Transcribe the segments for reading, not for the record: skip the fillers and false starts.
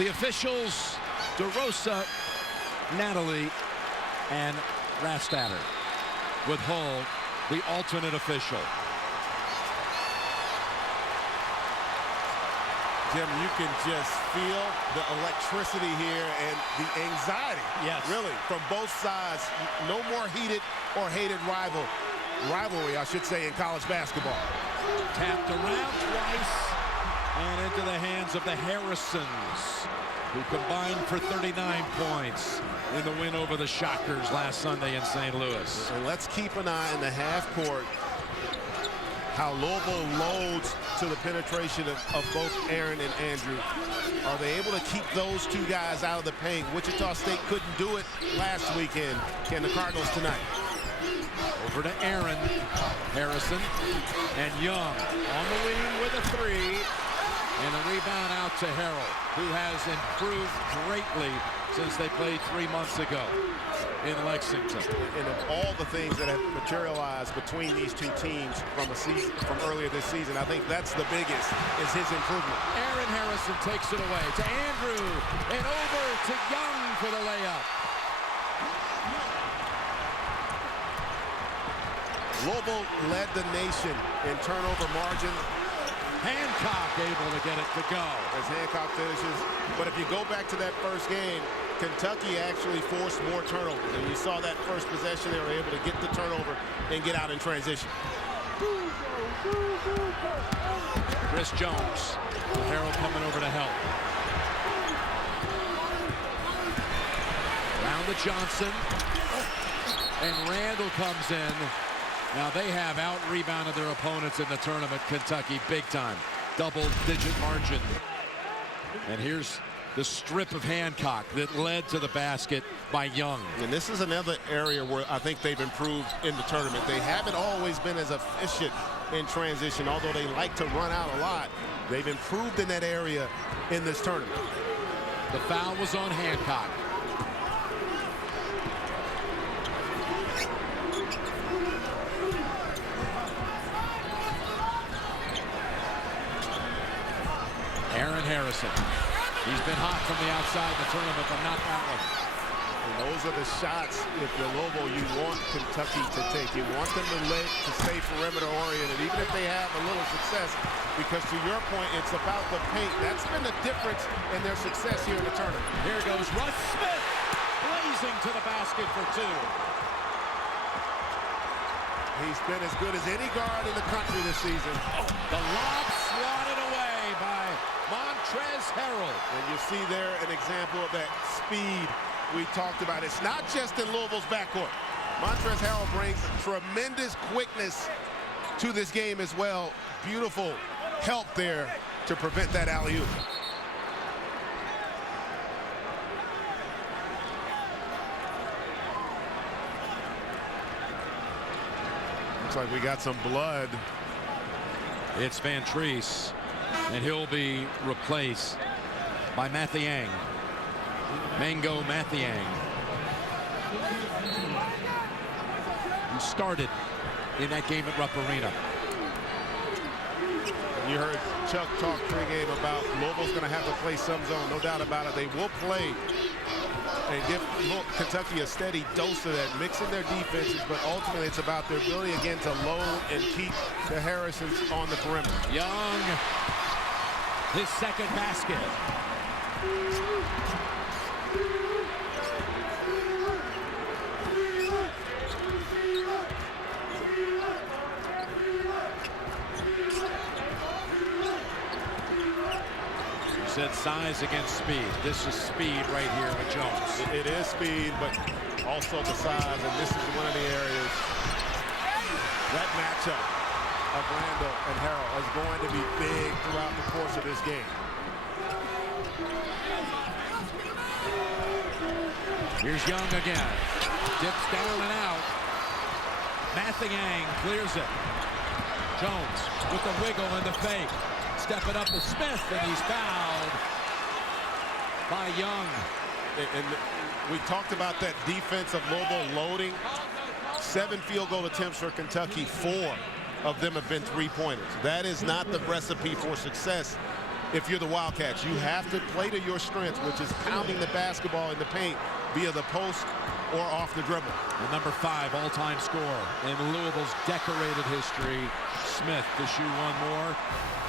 The officials, DeRosa, Natalie, and Rastatter, with Hull, the alternate official. Jim, you can just feel the electricity here and the anxiety, yes, really, from both sides. No more heated or hated rivalry, I should say, in college basketball. Tapped around twice and into the hands of the Harrisons, who combined for 39 points in the win over the Shockers last Sunday in St. Louis. And let's keep an eye in the half court how Louisville loads to the penetration of both Aaron and Andrew. Are they able to keep those two guys out of the paint? Wichita State couldn't do it last weekend. Can the Cardinals tonight? Over to Aaron, Harrison, and Young on the wing with a three. And the rebound out to Harrell, who has improved greatly since they played 3 months ago in Lexington. And of all the things that have materialized between these two teams from earlier this season, I think that's the biggest, is his improvement. Aaron Harrison takes it away to Andrew and over to Young for the layup. Louisville led the nation in turnover margin. Hancock able to get it to go. As Hancock finishes. But if you go back to that first game, Kentucky actually forced more turnovers. And you saw that first possession, they were able to get the turnover and get out in transition. Chris Jones. Harrell coming over to help. Round to Johnson. And Randall comes in. Now they have out-rebounded their opponents in the tournament, Kentucky, big time. Double-digit margin. And here's the strip of Hancock that led to the basket by Young. And this is another area where I think they've improved in the tournament. They haven't always been as efficient in transition, although they like to run out a lot. They've improved in that area in this tournament. The foul was on Hancock. Aaron Harrison. He's been hot from the outside the tournament, but not that one. And those are the shots, if you're Louisville, you want Kentucky to take. You want them to stay perimeter oriented, even if they have a little success, because to your point, it's about the paint. That's been the difference in their success here in the tournament. Here goes Russ Smith, blazing to the basket for two. He's been as good as any guard in the country this season. The lob swatted away by Montrezl Harrell. And you see there an example of that speed we talked about. It's not just in Louisville's backcourt. Montrezl Harrell brings tremendous quickness to this game as well. Beautiful help there to prevent that alley-oop. Looks like we got some blood. It's Van Treese, and he'll be replaced by Mathiang. Mango Mathiang, who started in that game at Rupp Arena. You heard Chuck talk pregame about Louisville's going to have to play some zone, no doubt about it. They will play and give Kentucky a steady dose of that, mixing their defenses, but ultimately it's about their ability again to load and keep the Harrisons on the perimeter. Young, his second basket. Said size against speed. This is speed right here with Jones. It is speed, but also the size, and this is one of the areas. That matchup of Randall and Harrell is going to be big throughout the course of this game. Here's Young again. Dips down and out. Mathiang clears it. Jones with the wiggle and the fake. Step it up to Smith, and he's fouled by Young. And we talked about that defense of Louisville loading. 7 field goal attempts for Kentucky. 4 of them have been three-pointers. That is not the recipe for success if you're the Wildcats. You have to play to your strengths, which is pounding the basketball in the paint via the post or off the dribble. The number 5 all-time scorer in Louisville's decorated history, Smith, to shoot one more.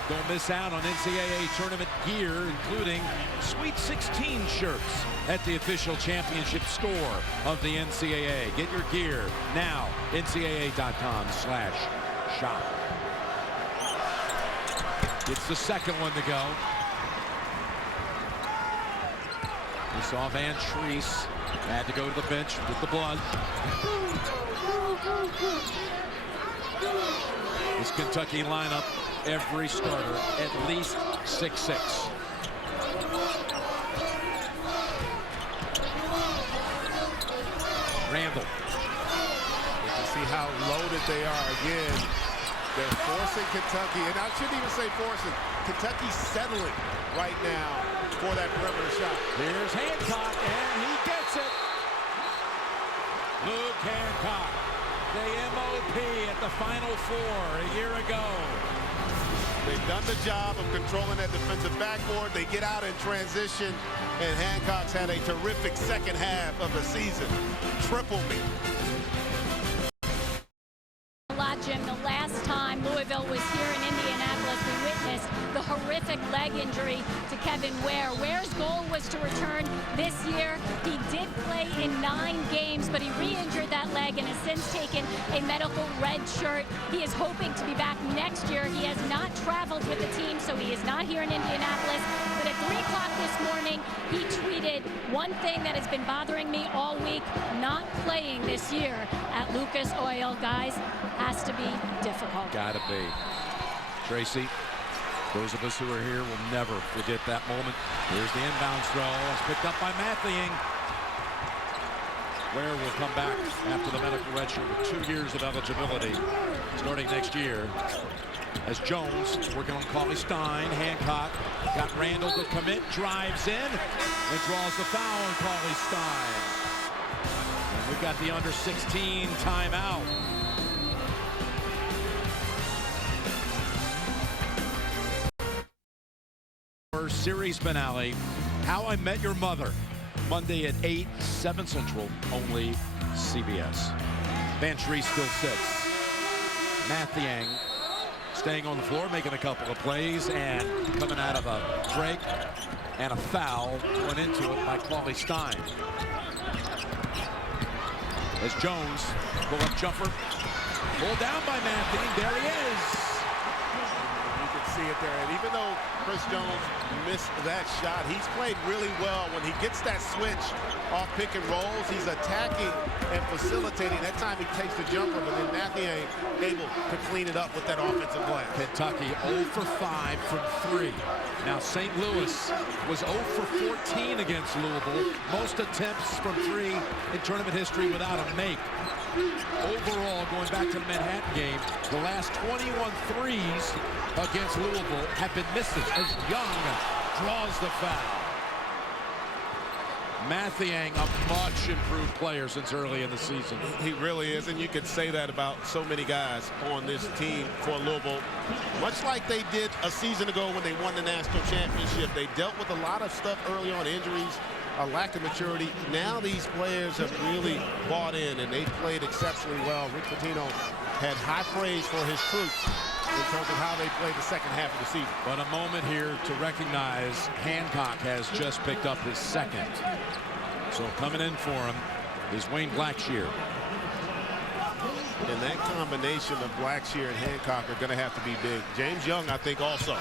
Don't miss out on NCAA tournament gear, including Sweet 16 shirts at the official championship store of the NCAA. Get your gear now, ncaa.com/shop. It's the second one to go. We saw Van Treese had to go to the bench with the blood. This Kentucky lineup, every starter at least 6'6". Randall. You can see how loaded they are again. They're forcing Kentucky, and I shouldn't even say forcing. Kentucky's settling right now for that perimeter shot. Here's Hancock, and he gets it. Luke Hancock, the MOP at the Final Four a year ago. They've done the job of controlling that defensive backboard. They get out in transition, and Hancock's had a terrific second half of the season. Triple me. Jim, the last time Louisville was here in Indianapolis, we witnessed the horrific leg injury to Kevin Ware. Ware's goal was to return this year. He did play in 9 games, but he re-injured that leg and has since taken a medical red shirt. He is hoping to be back next year. He has not traveled with the team, so he is not here in Indianapolis. But at 3 o'clock this morning, he tweeted, "One thing that has been bothering me all week, not playing this year at Lucas Oil." Guys, has to be difficult. Gotta be. Tracy, those of us who are here will never forget that moment. Here's the inbound throw. It's picked up by Mathiang. Ware will come back after the medical redshirt with 2 years of eligibility starting next year. As Jones working on Cauley Stein. Hancock got Randall to commit, drives in, and draws the foul on Cauley Stein. And we've got the under 16 timeout. Series finale, How I Met Your Mother, Monday at 8, 7 Central, only CBS. Van Treese still sits. Mathiang staying on the floor, making a couple of plays, and coming out of a break and a foul went into it by Cauley Stein. As Jones, pull-up jumper, pulled down by Mathiang. There he is. See it there, and even though Chris Jones missed that shot, he's played really well. When he gets that switch off pick and rolls, he's attacking and facilitating. That time he takes the jumper, but then Mathiang able to clean it up with that offensive glass. Kentucky 0 for 5 from 3. Now St. Louis was 0 for 14 against Louisville. Most attempts from 3 in tournament history without a make. Overall, going back to the Manhattan game, the last 21 threes against Louisville have been misses as Young draws the foul. Mathiang, a much improved player since early in the season. He really is, and you could say that about so many guys on this team for Louisville. Much like they did a season ago when they won the national championship. They dealt with a lot of stuff early on, injuries, a lack of maturity. Now these players have really bought in, and they played exceptionally well. Rick Pitino had high praise for his troops in terms of how they played the second half of the season. But a moment here to recognize Hancock has just picked up his second. So coming in for him is Wayne Blackshear. And that combination of Blackshear and Hancock are going to have to be big. James Young, I think, also,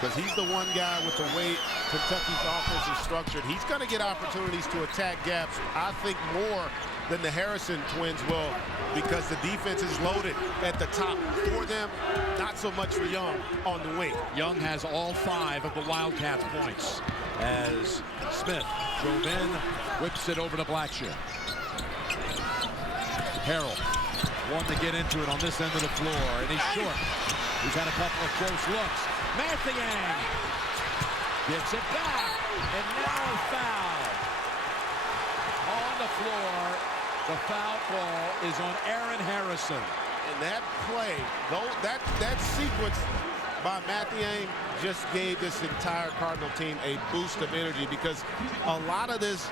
because he's the one guy with the way Kentucky's offense is structured. He's going to get opportunities to attack gaps, I think, more than the Harrison twins will, because the defense is loaded at the top for them, not so much for Young on the wing. Young has all 5 of the Wildcats points as Smith drove in, whips it over to Blackshear. Harrell, one to get into it on this end of the floor, and he's short. He's had a couple of close looks. Mathiang gets it back, and now a foul. On the floor, the foul call is on Aaron Harrison. And that play, though, that sequence by Mathiang just gave this entire Cardinal team a boost of energy, because a lot of this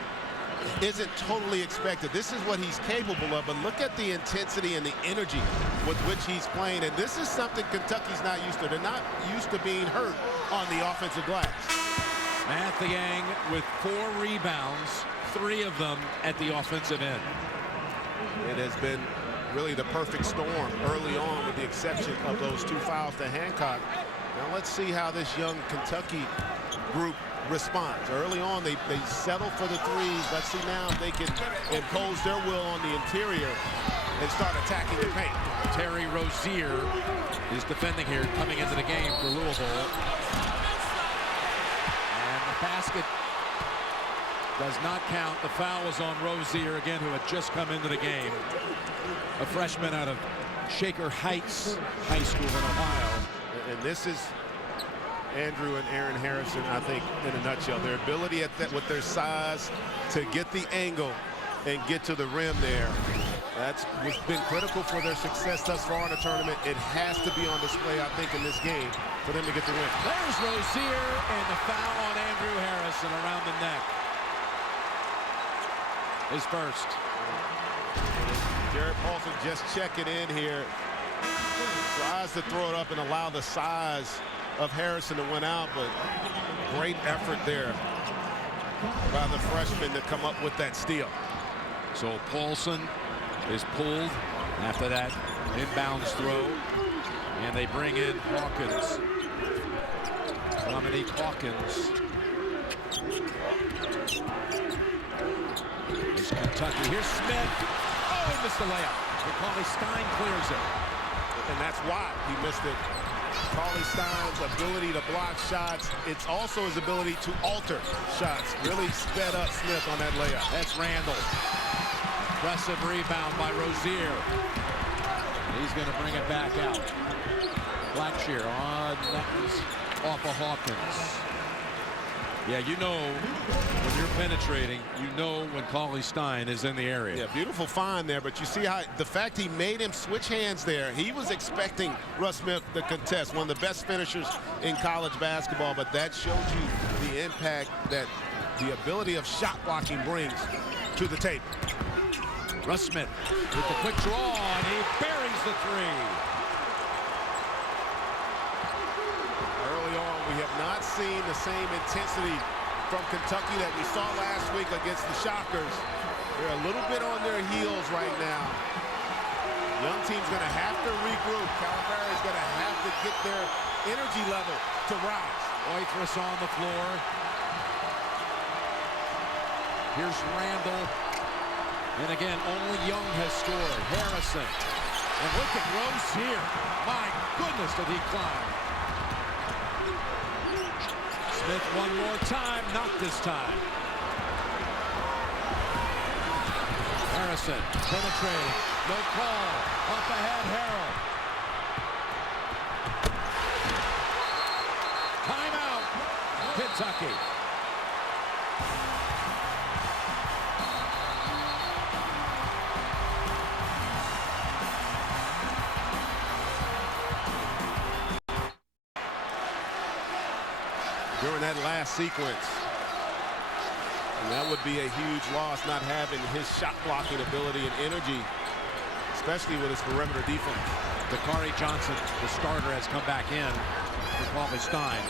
isn't totally expected. This is what he's capable of, but look at the intensity and the energy with which he's playing, and this is something Kentucky's not used to. They're not used to being hurt on the offensive glass. Mathiang with 4 rebounds, 3 of them at the offensive end. It has been really the perfect storm early on, with the exception of those 2 fouls to Hancock. Now let's see how this young Kentucky group responds. Early on, they settle for the threes. Let's see now if they can impose their will on the interior and start attacking the paint. Terry Rozier is defending here, coming into the game for Louisville. And the basket does not count. The foul was on Rozier again, who had just come into the game. A freshman out of Shaker Heights High School in Ohio. And this is Andrew and Aaron Harrison, I think, in a nutshell. Their ability with their size to get the angle and get to the rim there. That's been critical for their success thus far in the tournament. It has to be on display, I think, in this game for them to get the win. There's Rozier, and the foul on Andrew Harrison around the neck. His first. Jared Paulson just checking in here. Tries to throw it up and allow the size of Harrison to win out, but great effort there by the freshman to come up with that steal. So Paulson is pulled after that inbounds throw, and they bring in Hawkins. Dominique Hawkins. Here's Kentucky. Here's Smith. Oh, he missed the layup. Cauley Stein clears it. And that's why he missed it. Cauley Stein's ability to block shots. It's also his ability to alter shots. Really sped up Smith on that layup. That's Randall. Impressive rebound by Rozier. He's going to bring it back out. Blackshear on. That was off of Hawkins. Yeah, you know when you're penetrating, you know when Cauley Stein is in the area. Yeah, beautiful find there, but you see how the fact he made him switch hands there. He was expecting Russ Smith to contest, one of the best finishers in college basketball, but that shows you the impact that the ability of shot blocking brings to the table. Russ Smith with the quick draw, and he buries the 3. We have not seen the same intensity from Kentucky that we saw last week against the Shockers. They're a little bit on their heels right now. Young team's going to have to regroup. Calipari's going to have to get their energy level to rise. Oithris on the floor. Here's Randall. And again, only Young has scored. Harrison. And look at Rozier. My goodness, did he climb. Smith one more time, not this time. Harrison penetrating, no call. Up ahead, Harrell. Timeout, Kentucky. During that last sequence. And that would be a huge loss, not having his shot blocking ability and energy, especially with his perimeter defense. Dakari Johnson, the starter, has come back in for Cauley Stein,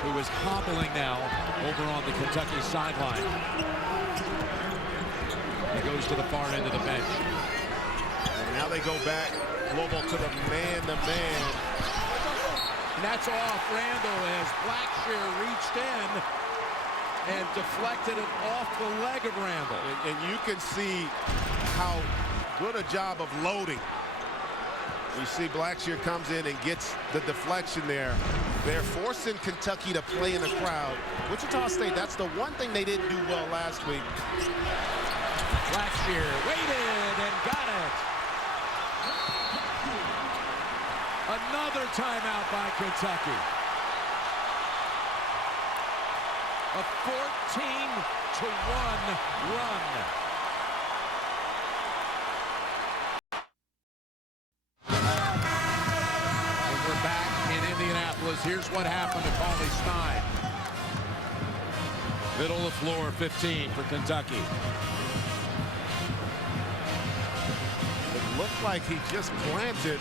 who is hobbling now over on the Kentucky sideline. He goes to the far end of the bench. And now they go back, Louisville, to the man-to-man. And that's off Randall as Blackshear reached in and deflected it off the leg of Randall. And you can see how good a job of loading. You see Blackshear comes in and gets the deflection there. They're forcing Kentucky to play in the crowd. Wichita State, that's the one thing they didn't do well last week. Blackshear waited and got it. Another timeout by Kentucky. A 14-1 run. And we're back in Indianapolis because here's what happened to Cauley Stein. Middle of the floor, 15 for Kentucky. It looked like he just planted.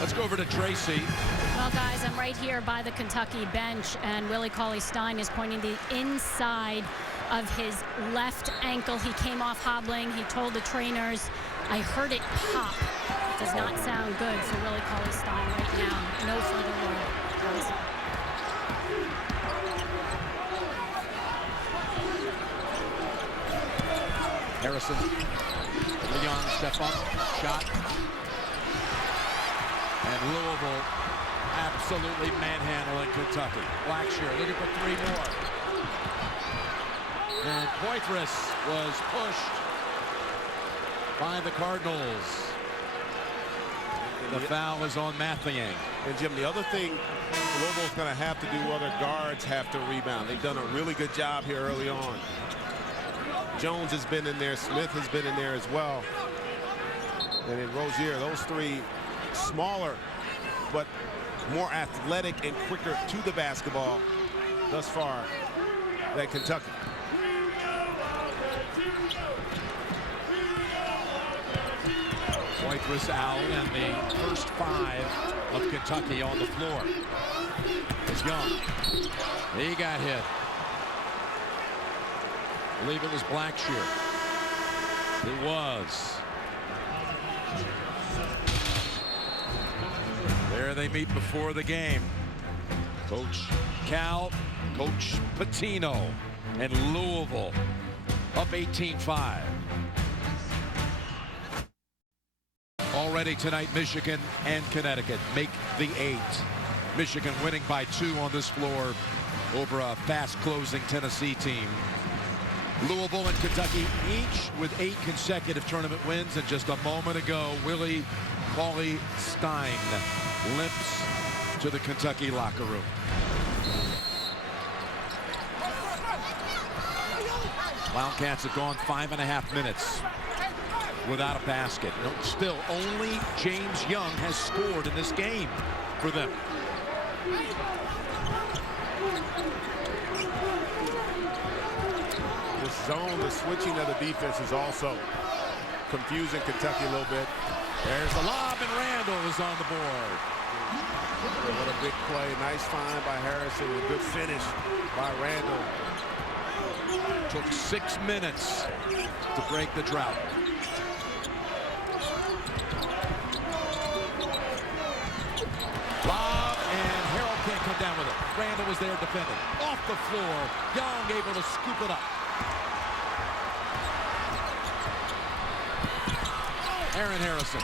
Let's go over to Tracy. Well, guys, I'm right here by the Kentucky bench, and Willie Cauley-Stein is pointing the inside of his left ankle. He came off hobbling. He told the trainers, "I heard it pop." Does not sound good for Willie Cauley-Stein right now. No further word. Harrison, Leon, step up, shot. And Louisville absolutely manhandling Kentucky. Blackshear looking for 3 more. And Poitras was pushed by the Cardinals. The foul is on Mathiang. And Jim, the other thing Louisville's going to have to do, other guards have to rebound. They've done a really good job here early on. Jones has been in there. Smith has been in there as well. And then Rozier, those 3 smaller but more athletic and quicker to the basketball thus far than Kentucky. Poitras out, and the first 5 of Kentucky on the floor is Young. He got hit. I believe it was Blackshear. It was. There they meet before the game. Coach Cal, Coach Pitino, and Louisville up 18-5. Already tonight, Michigan and Connecticut make the 8. Michigan winning by 2 on this floor over a fast-closing Tennessee team. Louisville and Kentucky each with 8 consecutive tournament wins, and just a moment ago, Willie Cauley-Stein limps to the Kentucky locker room. Wildcats have gone 5.5 minutes without a basket. No, still, only James Young has scored in this game for them. This zone, the switching of the defense is also confusing Kentucky a little bit. There's the lob, and Randall is on the board. What a big play. Nice find by Harrison. A good finish by Randall. Took 6 minutes to break the drought. Lob, and Harrell can't come down with it. Randall was there defending. Off the floor, Young able to scoop it up. Aaron Harrison.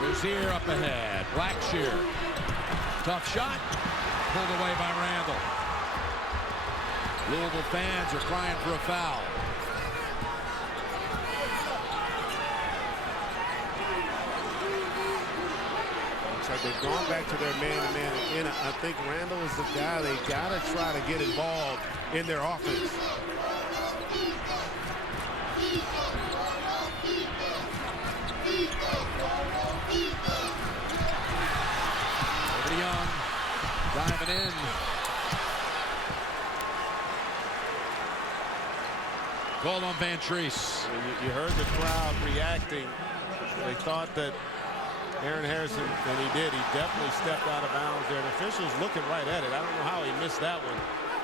Rozier up ahead. Blackshear. Tough shot. Pulled away by Randall. Louisville fans are crying for a foul. Looks like they've gone back to their man-to-man again. I think Randall is the guy they got to try to get involved in their offense. Over to Young, diving in. Call on Van Treese. You heard the crowd reacting. They thought that Aaron Harrison, and he did. He definitely stepped out of bounds there. The official's looking right at it. I don't know how he missed that one.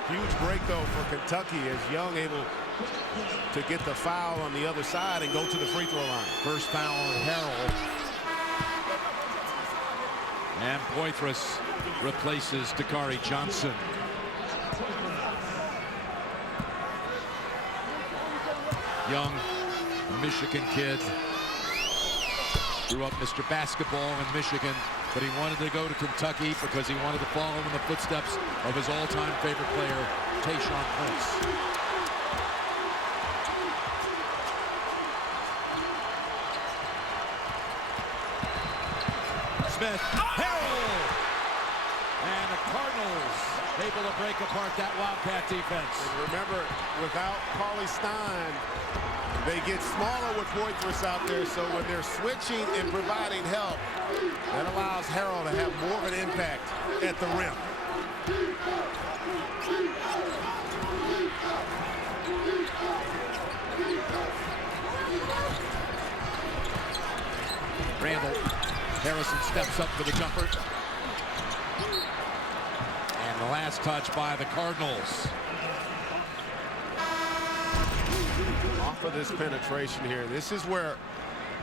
Huge break, though, for Kentucky as Young able to get the foul on the other side and go to the free throw line. First foul on Harrell. And Poitras replaces Dakari Johnson. Young, Michigan kid. Grew up Mr. Basketball in Michigan, but he wanted to go to Kentucky because he wanted to follow in the footsteps of his all-time favorite player, Tayshaun Prince. Smith, Harrell! And the Cardinals able to break apart that Wildcat defense. And remember, without Cauley-Stein, They get smaller with Boythris out there, so when they're switching and providing help, that allows Harrell to have more of an impact at the rim. Randall. Harrison steps up for the jumper. And the last touch by the Cardinals. Off of this penetration here, this is where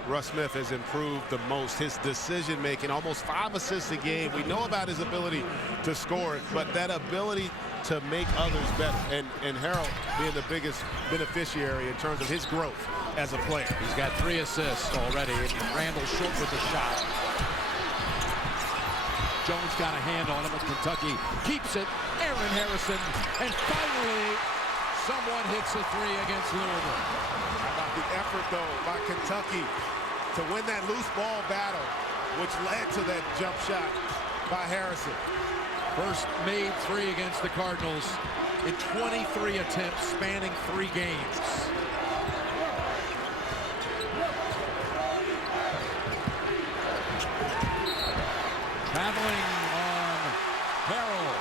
Russ Smith has improved the most. His decision-making, almost 5 assists a game. We know about his ability to score it, but that ability to make others better. And Harrell being the biggest beneficiary in terms of his growth as a player. He's got 3 assists already. Randall short with the shot. Jones got a hand on him, but Kentucky keeps it. Aaron Harrison, and finally, someone hits a 3 against Louisville. How about the effort, though, by Kentucky to win that loose ball battle, which led to that jump shot by Harrison. First made 3 against the Cardinals in 23 attempts spanning 3 games. Traveling on Harrell.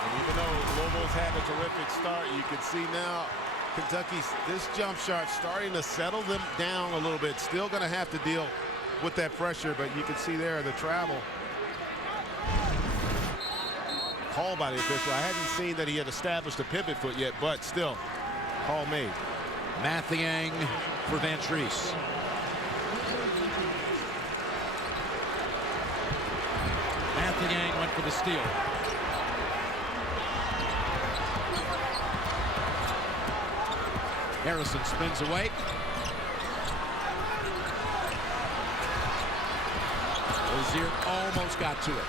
And even though Louisville's had a terrific start, you can see now Kentucky's this jump shot starting to settle them down a little bit. Still going to have to deal with that pressure, but you can see there the travel. Call by the official. I hadn't seen that he had established a pivot foot yet, but still, call made. Mathiang for Van Treese. Mathiang went for the steal. Harrison spins away. Rozier almost got to it.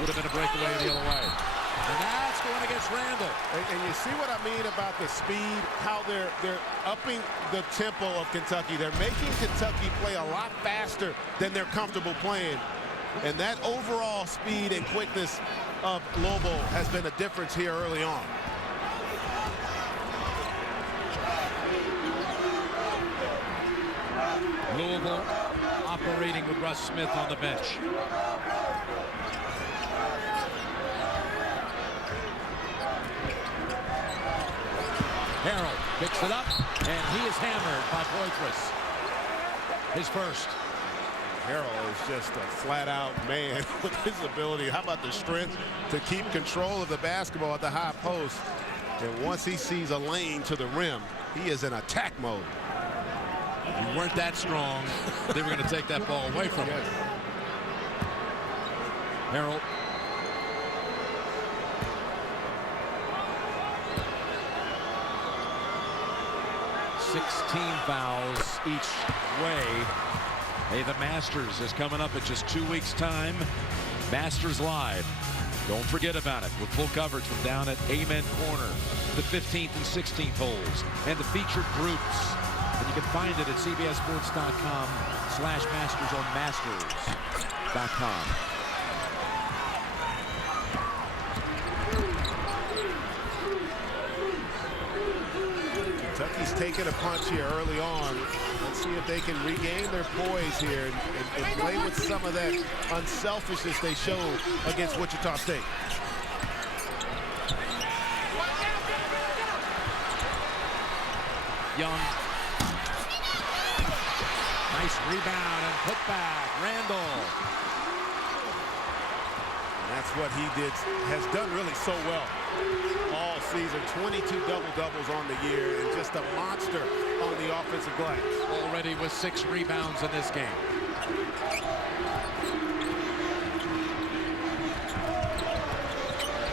Would have been a breakaway the other way. And that's going against Randall. And you see what I mean about the speed, how they're upping the tempo of Kentucky. They're making Kentucky play a lot faster than they're comfortable playing. And that overall speed and quickness of Louisville has been a difference here early on. Louisville operating with Russ Smith on the bench. Harrell picks it up, and he is hammered by Boythris. His first. Harrell is just a flat-out man with his ability. How about the strength to keep control of the basketball at the high post? And once he sees a lane to the rim, he is in attack mode. If you weren't that strong, they were going to take that ball away from him. Harrell. $16 fouls each way. Hey, the Masters is coming up in just 2 weeks' time. Masters Live. Don't forget about it with full coverage from down at Amen Corner, the 15th and 16th holes, and the featured groups. And you can find it at cbssports.com/masters or masters.com. Kentucky's taking a punch here early on. Let's see if they can regain their poise here and play with some of that unselfishness they showed against Wichita State. Young. Nice rebound and put back. Randall. And that's what he has done really so well all season. 22 double-doubles on the year and just a monster on the offensive glass. Already with 6 rebounds in this game.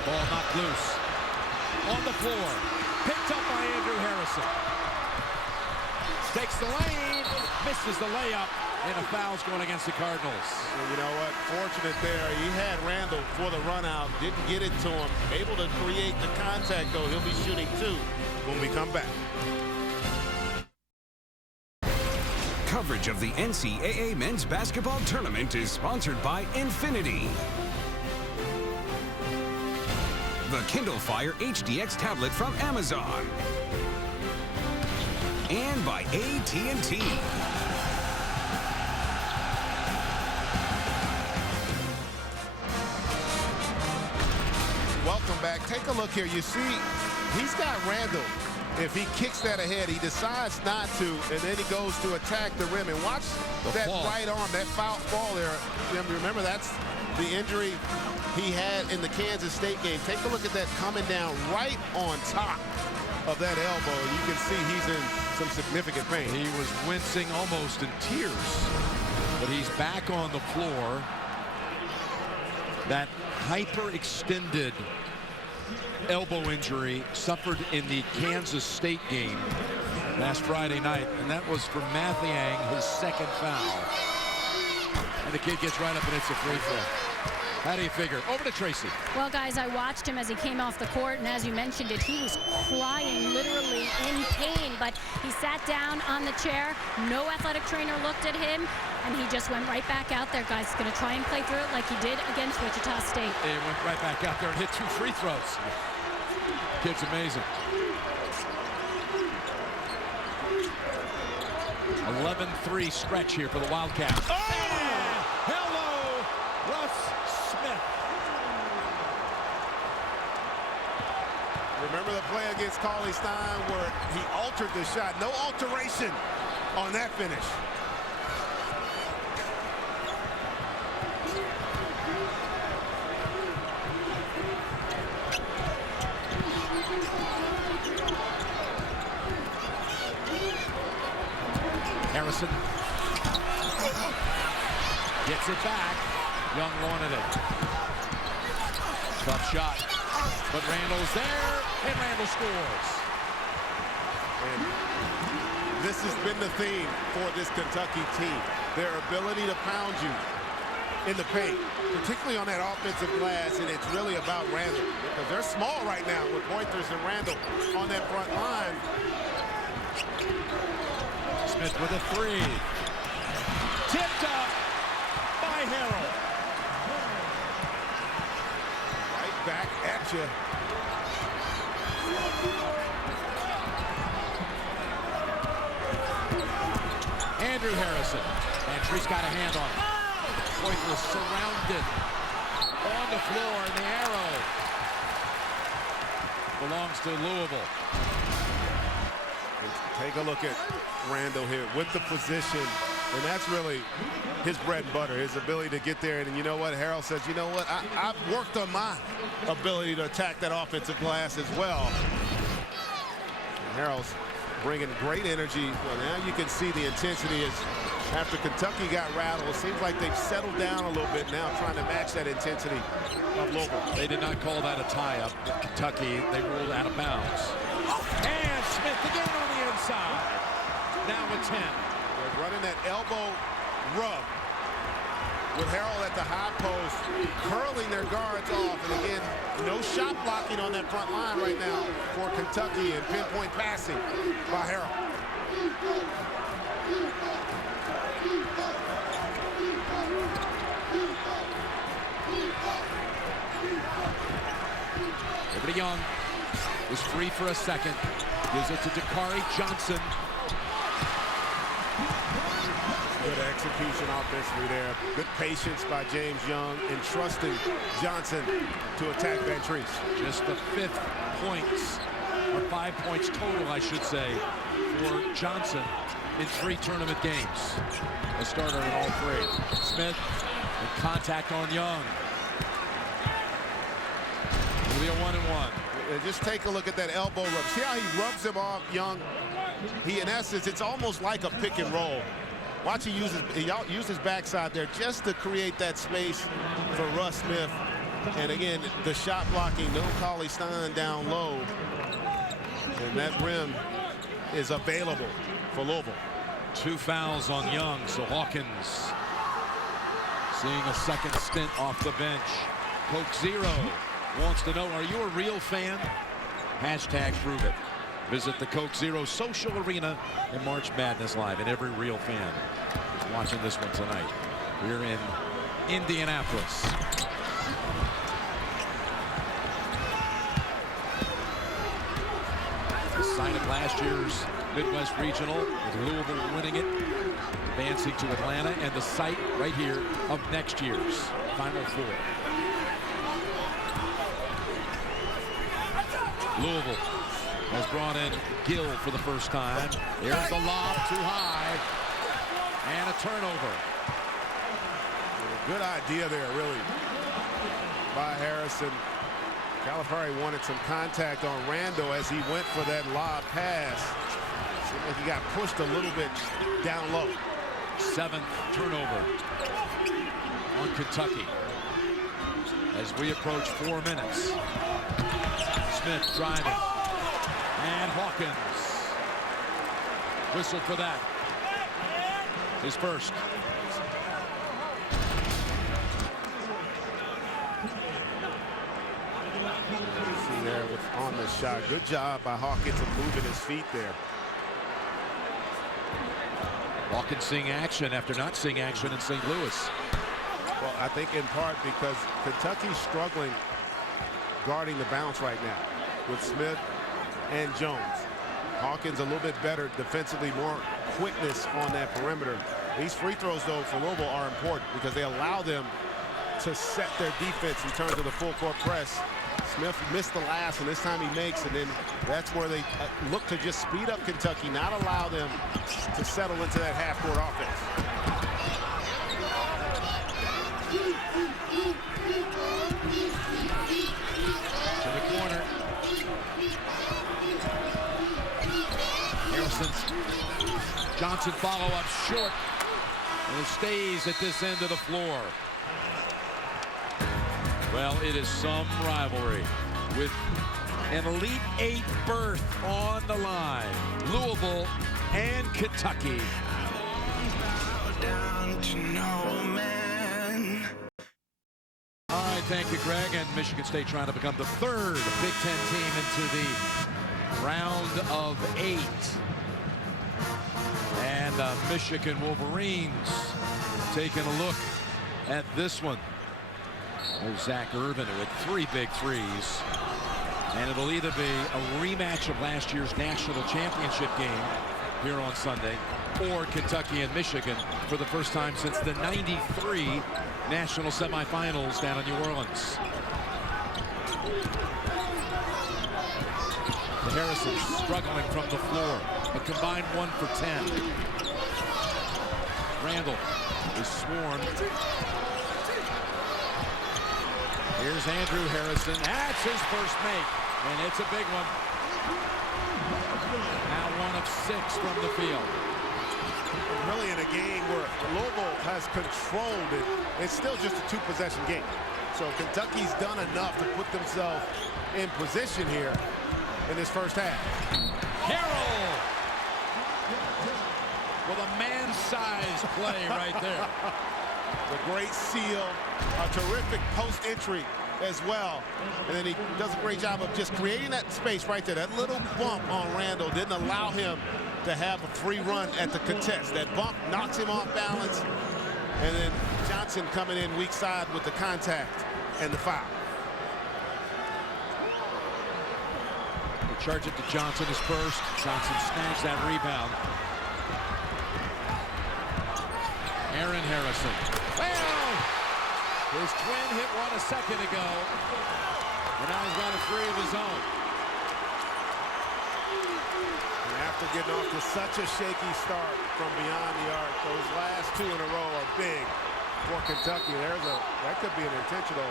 Ball knocked loose. On the floor. Picked up by Andrew Harrison. Takes the lane. Misses the layup. And a foul's going against the Cardinals. And you know what? Fortunate there. He had Randall for the run out. Didn't get it to him. Able to create the contact, though. He'll be shooting 2 when we come back. Coverage of the NCAA Men's Basketball Tournament is sponsored by Infinity. The Kindle Fire HDX tablet from Amazon. and by AT&T. Welcome back. Take a look here. You see, he's got Randall. If he kicks that ahead, he decides not to, and then he goes to attack the rim. And watch that right arm, that foul fall there. Remember, that's the injury he had in the Kansas State game. Take a look at that coming down right on top of that elbow. You can see he's in some significant pain. He was wincing almost in tears, but he's back on the floor. That hyperextended elbow injury suffered in the Kansas State game last Friday night, and that was for Mathiang, his second foul. And the kid gets right up and hits a free throw. How do you figure? Over to Tracy. Well, guys, I watched him as he came off the court, and as you mentioned it, he was crying literally in pain, but he sat down on the chair. No athletic trainer looked at him, and he just went right back out there, guys. He's going to try and play through it like he did against Wichita State. He went right back out there and hit 2 free throws. Kid's amazing. 11-3 stretch here for the Wildcats. Oh! Hello, Russ Smith. Remember the play against Cauley Stein where he altered the shot. No alteration on that finish. Harrison gets it back. Young wanted it. Tough shot. But Randall's there, and Randall scores. And this has been the theme for this Kentucky team. Their ability to pound you in the paint, particularly on that offensive glass, and it's really about Randall. Because they're small right now with Pointers and Randall on that front line. Smith with a 3. Tipped up by Harrell. Right back at you. Andrew Harrison. And Treese got a hand on it. Point was surrounded on the floor, and the arrow belongs to Louisville. Take a look at Randall here with the position, and that's really his bread and butter, his ability to get there. And you know what? Harrell says, you know what? I've worked on my ability to attack that offensive glass as well. And Harrell's bringing great energy. Well, now you can see the intensity is after Kentucky got rattled. It seems like they've settled down a little bit now, trying to match that intensity of Louisville. They did not call that a tie-up. Kentucky, they ruled out of bounds. And Smith again on the inside. Now with 10. They're running that elbow rub with Harrell at the high post, curling their guards off. And again, no shot blocking on that front line right now for Kentucky, and pinpoint passing by Harrell. Liberty Young is free for a second. Gives it to Dakari Johnson. Good execution offensively there. Good patience by James Young in trusting Johnson to attack Van Treese. Just the 5th points, or 5 points total, I should say, for Johnson in 3 tournament games. A starter in all 3. Smith in contact on Young. It'll be a 1-and-1. And just take a look at that elbow rub. See how he rubs him off, Young? He, in essence, it's almost like a pick and roll. Watch he uses his backside there just to create that space for Russ Smith. And again, the shot blocking, no Cauley Stein down low. And that rim is available for Louisville. 2 fouls on Young, so Hawkins seeing a second stint off the bench. Coke Zero wants to know, are you a real fan? Hashtag prove it. Visit the Coke Zero social arena in March Madness Live, and every real fan is watching this one tonight. We're in Indianapolis. The sign of last year's Midwest Regional, with Louisville winning it, advancing to Atlanta, and the site right here of next year's Final Four. Louisville has brought in Gill for the first time. There's the lob, too high, and a turnover. Good idea there, really, by Harrison. Calipari wanted some contact on Randall as he went for that lob pass. Seemed like he got pushed a little bit down low. 7th turnover on Kentucky as we approach 4 minutes. Smith driving, and Hawkins whistled for that. His first. See there on the shot. Good job by Hawkins of moving his feet there. Hawkins seeing action after not seeing action in St. Louis. Well, I think in part because Kentucky's struggling guarding the bounce right now with Smith and Jones. Hawkins a little bit better defensively, more quickness on that perimeter. These free throws, though, for Louisville are important because they allow them to set their defense in terms of the full court press. Smith missed the last, and this time he makes, and then that's where they look to just speed up Kentucky, not allow them to settle into that half-court offense. To the corner. Harrison's Johnson follow-up short, and it stays at this end of the floor. Well, it is some rivalry with an Elite Eight berth on the line. Louisville and Kentucky. All right, thank you, Greg. And Michigan State trying to become the 3rd Big Ten team into the round of 8. And Michigan Wolverines taking a look at this one. There's Zach Irvin with 3 big threes. And it'll either be a rematch of last year's national championship game here on Sunday, or Kentucky and Michigan for the first time since the '93 national semifinals down in New Orleans. The Harrisons struggling from the floor, a combined 1 for 10. Randall is swarmed. Here's Andrew Harrison. That's his first make, and it's a big one. Now 1 of 6 from the field. Really in a game where Louisville has controlled it, it's still just a 2-possession game. So Kentucky's done enough to put themselves in position here in this first half. Harrell with a man-sized play right there. The great seal, a terrific post entry as well. And then he does a great job of just creating that space right there. That little bump on Randall didn't allow him to have a free run at the contest. That bump knocks him off balance. And then Johnson coming in weak side with the contact and the foul. They charge it to Johnson his first. Johnson snags that rebound. Aaron Harrison. Well, his twin hit one a second ago, and now he's got a 3 of his own. And after getting off to such a shaky start from beyond the arc, those last 2 in a row are big for Kentucky. That could be an intentional.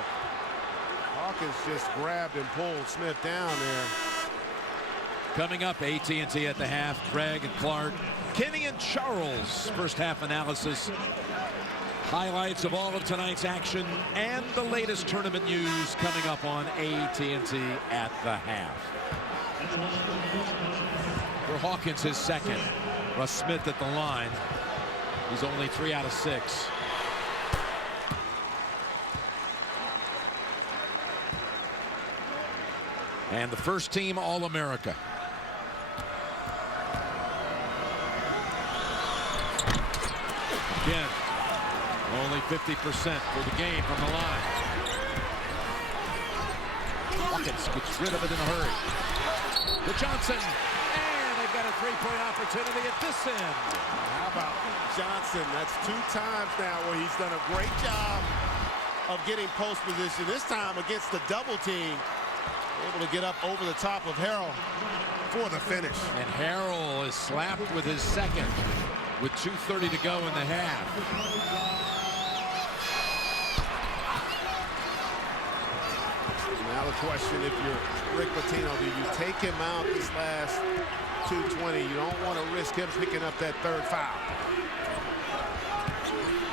Hawkins just grabbed and pulled Smith down there. Coming up, AT&T at the half. Craig and Clark, Kenny and Charles. First half analysis. Highlights of all of tonight's action and the latest tournament news coming up on AT&T at the half. For Hawkins, his second. Russ Smith at the line. He's only 3 out of 6. And the first team All-America. Again, only 50% for the game from the line. Hawkins gets rid of it in a hurry. To Johnson, and they've got it three-point opportunity at this end. How about Johnson? That's 2 times now where he's done a great job of getting post position. This time against the double team. Able to get up over the top of Harrell for the finish. And Harrell is slapped with his second with 2:30 to go in the half. Now the question, if you're Rick Pitino, do you take him out this last 2:20? You don't want to risk him picking up that 3rd foul.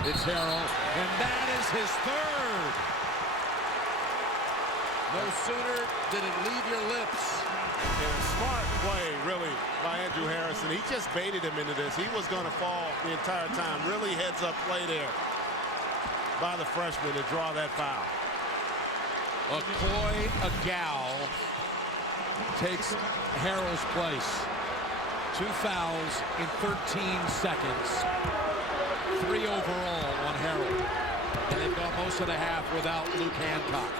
It's Harrell, and that is his 3rd. No sooner did it leave your lips. And a smart play, really, by Andrew Harrison. He just baited him into this. He was going to fall the entire time. Really heads-up play there by the freshman to draw that foul. Akoy Agal takes Harrell's place. 2 fouls in 13 seconds. 3 overall on Harrell. And they've gone most of the half without Luke Hancock.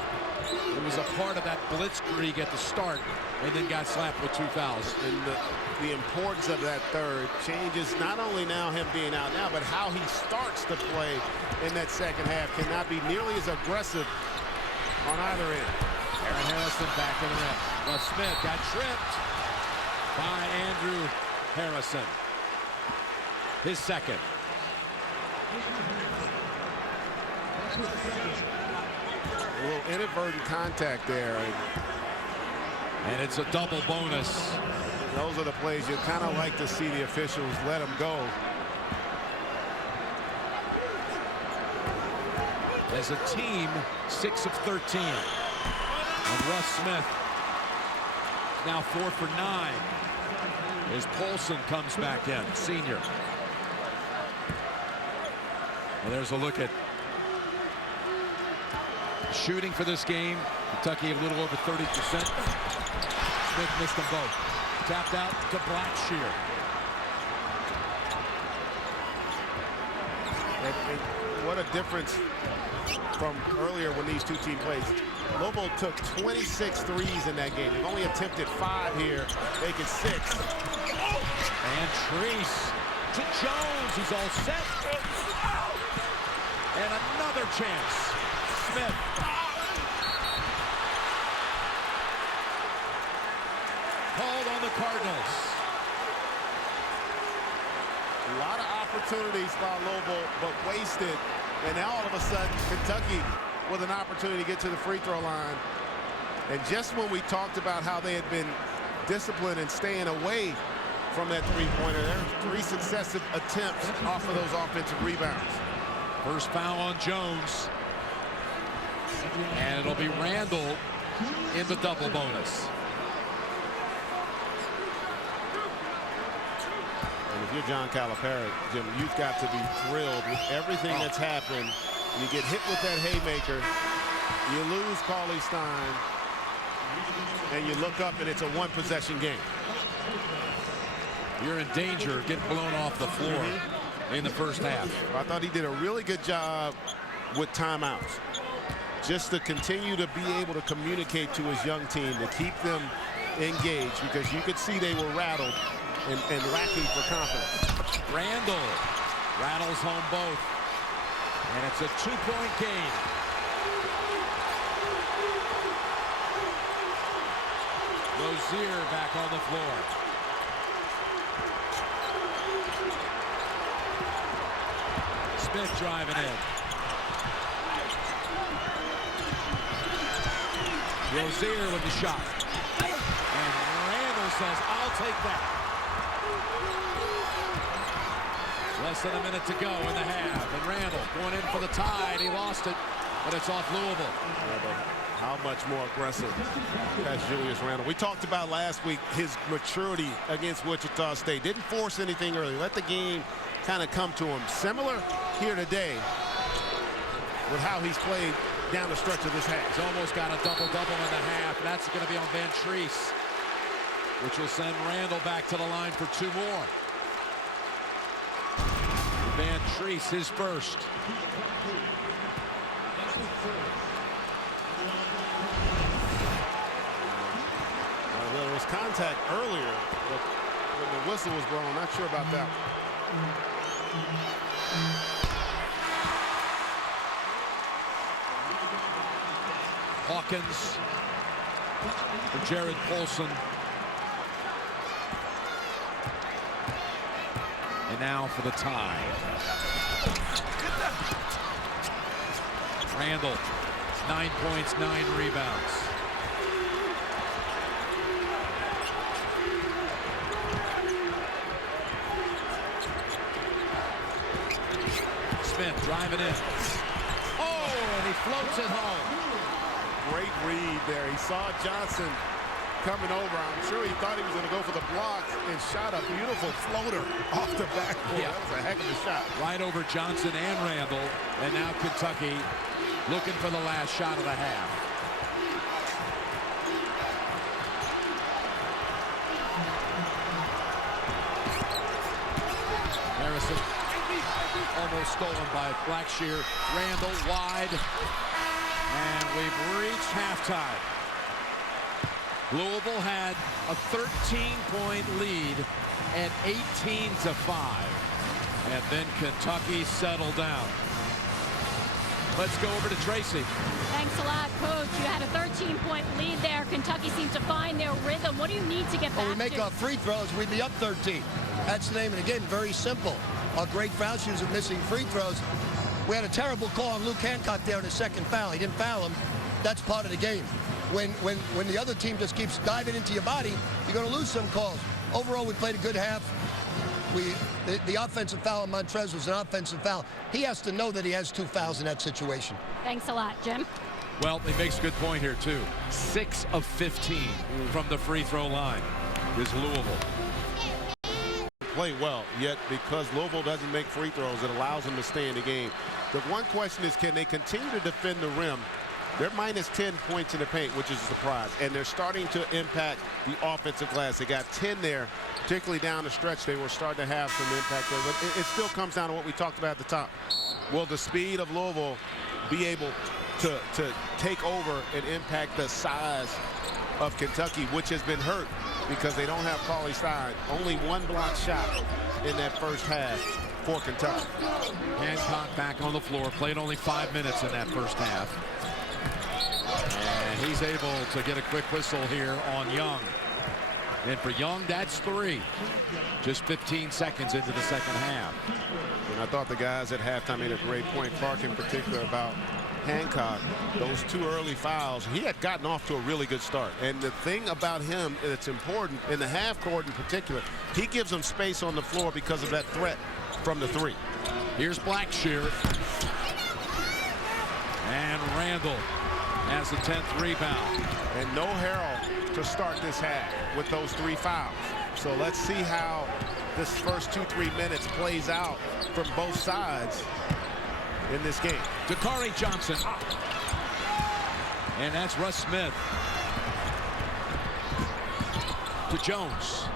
It was a part of that blitzkrieg at the start and then got slapped with 2 fouls. And the importance of that 3rd changes not only now him being out now, but how he starts to play in that second half cannot be nearly as aggressive on either end. Aaron Harrison back in the rim. Russ Smith got tripped by Andrew Harrison. His second. A little inadvertent contact there. And it's a double bonus. Those are the plays you kind of like to see the officials let them go. As a team, 6 of 13. And Russ Smith now 4 for 9. As Paulson comes back in, senior. And there's a look at shooting for this game. Kentucky a little over 30%. Smith missed them both. Tapped out to Blackshear. And what a difference from earlier when these 2 teams played. Louisville took 26 threes in that game. They've only attempted 5 here, making 6. And Treese to Jones. He's all set. And another chance. Smith. Called on the Cardinals. A lot of opportunities by Louisville, but wasted. And now all of a sudden, Kentucky with an opportunity to get to the free throw line. And just when we talked about how they had been disciplined and staying away from that three-pointer, there are 3 successive attempts off of those offensive rebounds. First foul on Jones. And it'll be Randall in the double bonus. And if you're John Calipari, Jim, you've got to be thrilled with everything that's happened. You get hit with that haymaker, you lose Cauley Stein, and you look up and it's a 1-possession game. You're in danger of getting blown off the floor in the first half. I thought he did a really good job with timeouts. Just to continue to be able to communicate to his young team, to keep them engaged, because you could see they were rattled and lacking for confidence. Randall rattles home both. And it's a 2-point game. Rozier back on the floor. Smith driving in. Rozier with the shot. And Randall says, I'll take that. Less than a minute to go in the half. And Randall going in for the tie, and he lost it, but it's off Louisville. How much more aggressive that's Julius Randall. We talked about last week his maturity against Wichita State. Didn't force anything early. Let the game kind of come to him. Similar here today with how he's played down the stretch of this half. He's almost got a double-double in the half. That's going to be on Van Treese, which will send Randall back to the line for 2 more. Van Treese, his first. There was contact earlier, but when the whistle was blown. Not sure about that. Hawkins for Jared Paulson. And now for the tie. Randall, 9 points, 9 rebounds. Smith driving in. Oh, and he floats it home. Great read there. He saw Johnson coming over. I'm sure he thought he was going to go for the block and shot a beautiful floater off the backboard. Yeah. That was a heck of a shot. Right over Johnson and Randall. And now Kentucky looking for the last shot of the half. Harrison almost stolen by Blackshear. Randall wide. And we've reached halftime. Louisville had a 13-point lead at 18-5. And then Kentucky settled down. Let's go over to Tracy. Thanks a lot, Coach. You had a 13-point lead there. Kentucky seemed to find their rhythm. What do you need to get back Well, we make to? our free throws, we'd be up 13. That's the name of the game. Very simple. Our great foul shooters are missing free throws. We had a terrible call on Luke Hancock there in his second foul. He didn't foul him. That's part of the game. When the other team just keeps diving into your body, you're going to lose some calls. Overall, we played a good half. The offensive foul on Montrez was an offensive foul. He has to know that he has 2 fouls in that situation. Thanks a lot, Jim. Well, he makes a good point here, too. 6 of 15 from the free throw line is Louisville. Play well, yet because Louisville doesn't make free throws, it allows them to stay in the game. The one question is, can they continue to defend the rim? They're minus 10 points in the paint, which is a surprise, and they're starting to impact the offensive glass. They got 10 there, particularly down the stretch. They were starting to have some impact there, but it still comes down to what we talked about at the top. Will the speed of Louisville be able to take over and impact the size of Kentucky, which has been hurt because they don't have Cauley-Stein. Only 1 block shot in that first half for Kentucky. Hancock back on the floor, played only 5 minutes in that first half. And he's able to get a quick whistle here on Young. And for Young, that's 3. Just 15 seconds into the second half. And I thought the guys at halftime made a great point, Clark in particular, about Hancock. Those 2 early fouls, he had gotten off to a really good start. And the thing about him that's important, in the half court in particular, he gives them space on the floor because of that threat from the 3. Here's Blackshear. And Randall has the 10th rebound. And no Harrell to start this half with those 3 fouls. So let's see how this first 2-3 minutes plays out from both sides in this game. Dakari Johnson. And that's Russ Smith. To Jones.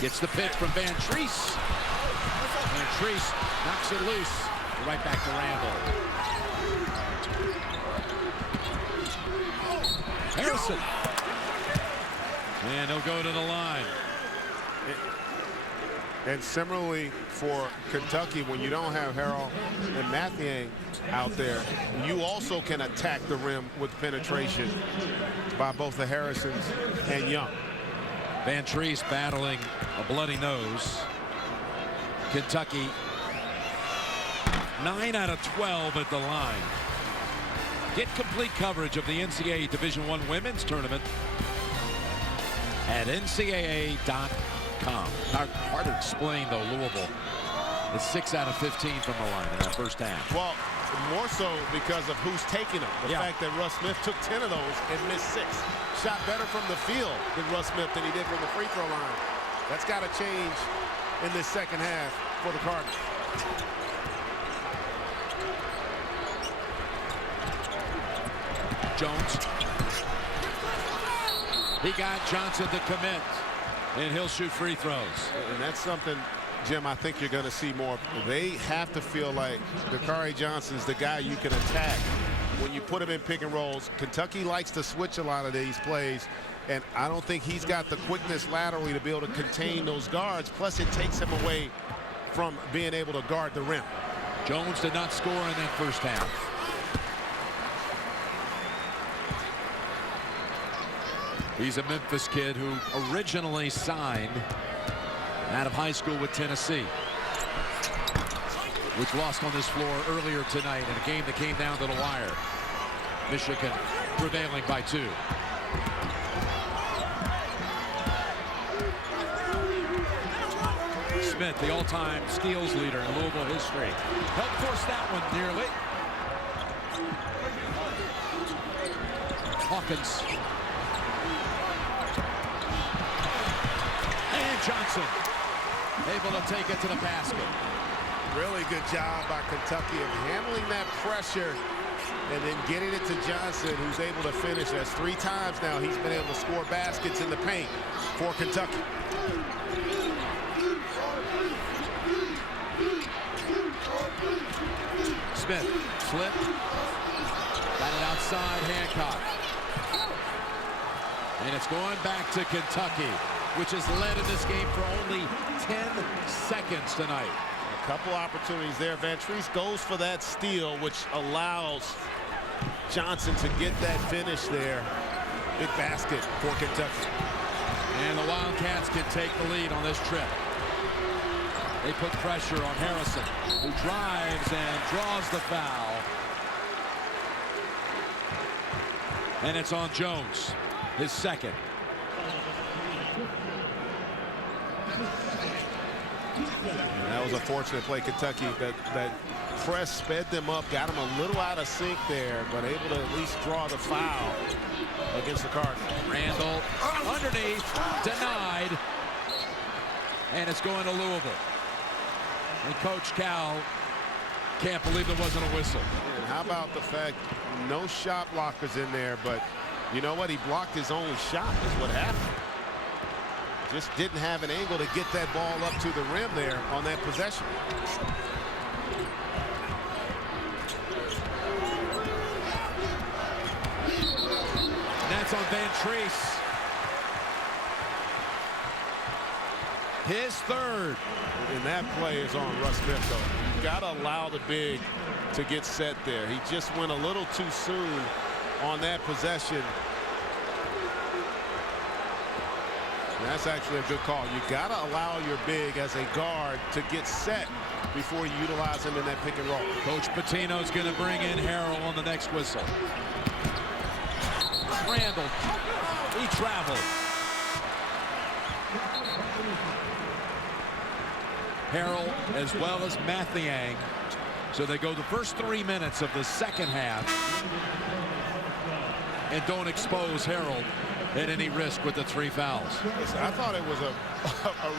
Gets the pick from Van Treese. Van Treese knocks it loose. Right back to Randall. Harrison. And he'll go to the line. And similarly for Kentucky, when you don't have Harrell and Mathiang out there, you also can attack the rim with penetration by both the Harrisons and Young. Van Treese battling a bloody nose. Kentucky 9 out of 12 at the line. Get complete coverage of the NCAA Division I Women's Tournament at ncaa.com. Hard to explain, though, Louisville is 6 out of 15 from the line in that first half. Well, more so because of who's taking them. The fact that Russ Smith took 10 of those and missed 6. Shot better from the field than Russ Smith than he did from the free throw line. That's got to change in this second half for the Cardinals. Jones. He got Johnson to commit, and he'll shoot free throws. And that's something, Jim, I think you're going to see more. They have to feel like Dakari Johnson's the guy you can attack when you put him in pick and rolls. Kentucky likes to switch a lot of these plays, and I don't think he's got the quickness laterally to be able to contain those guards. Plus, it takes him away from being able to guard the rim. Jones did not score in that first half. He's a Memphis kid who originally signed out of high school with Tennessee, which lost on this floor earlier tonight in a game that came down to the wire. Michigan prevailing by 2. Smith, the all-time steals leader in Louisville history, helped force that one nearly. Hawkins. And Johnson able to take it to the basket. Really good job by Kentucky of handling that pressure and then getting it to Johnson, who's able to finish. That's 3 times now he's been able to score baskets in the paint for Kentucky. Smith, slip, got it outside, Hancock. And it's going back to Kentucky, which has led in this game for only 10 seconds tonight. A couple opportunities there. Vantrese goes for that steal, which allows Johnson to get that finish there. Big basket for Kentucky. And the Wildcats can take the lead on this trip. They put pressure on Harrison, who drives and draws the foul. And it's on Jones, his second. And that was a fortunate play. Kentucky, that press sped them up, got them a little out of sync there, but able to at least draw the foul against the Cardinals. Randall underneath, denied, and it's going to Louisville. And Coach Cal can't believe there wasn't a whistle. And how about the fact no shot blockers in there, but you know what? He blocked his own shot is what happened. Just didn't have an angle to get that ball up to the rim there on that possession. And that's on Vantrese. His third. And that play is on Russ Smith, though. You got to allow the big to get set there. He just went a little too soon on that possession. And that's actually a good call. You got to allow your big as a guard to get set before you utilize him in that pick and roll. Coach Pitino's going to bring in Harrell on the next whistle. Randall, he traveled. Harrell as well as Mathiang. So they go the first 3 minutes of the second half and don't expose Harrell at any risk with the 3 fouls. Listen, I thought it was a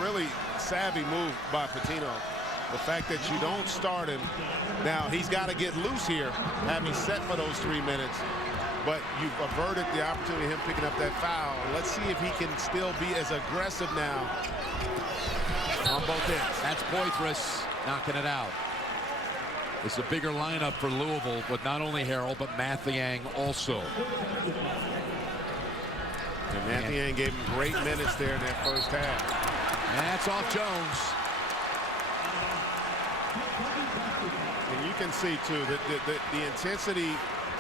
really savvy move by Pitino. The fact that you don't start him. Now, he's got to get loose here, have him set for those 3 minutes. But you've averted the opportunity of him picking up that foul. Let's see if he can still be as aggressive now on both ends. That's Poitras knocking it out. It's a bigger lineup for Louisville with not only Harrell, but Mathiang also. And Mathiang gave him great minutes there in that first half. And that's off Jones. And you can see, too, that the intensity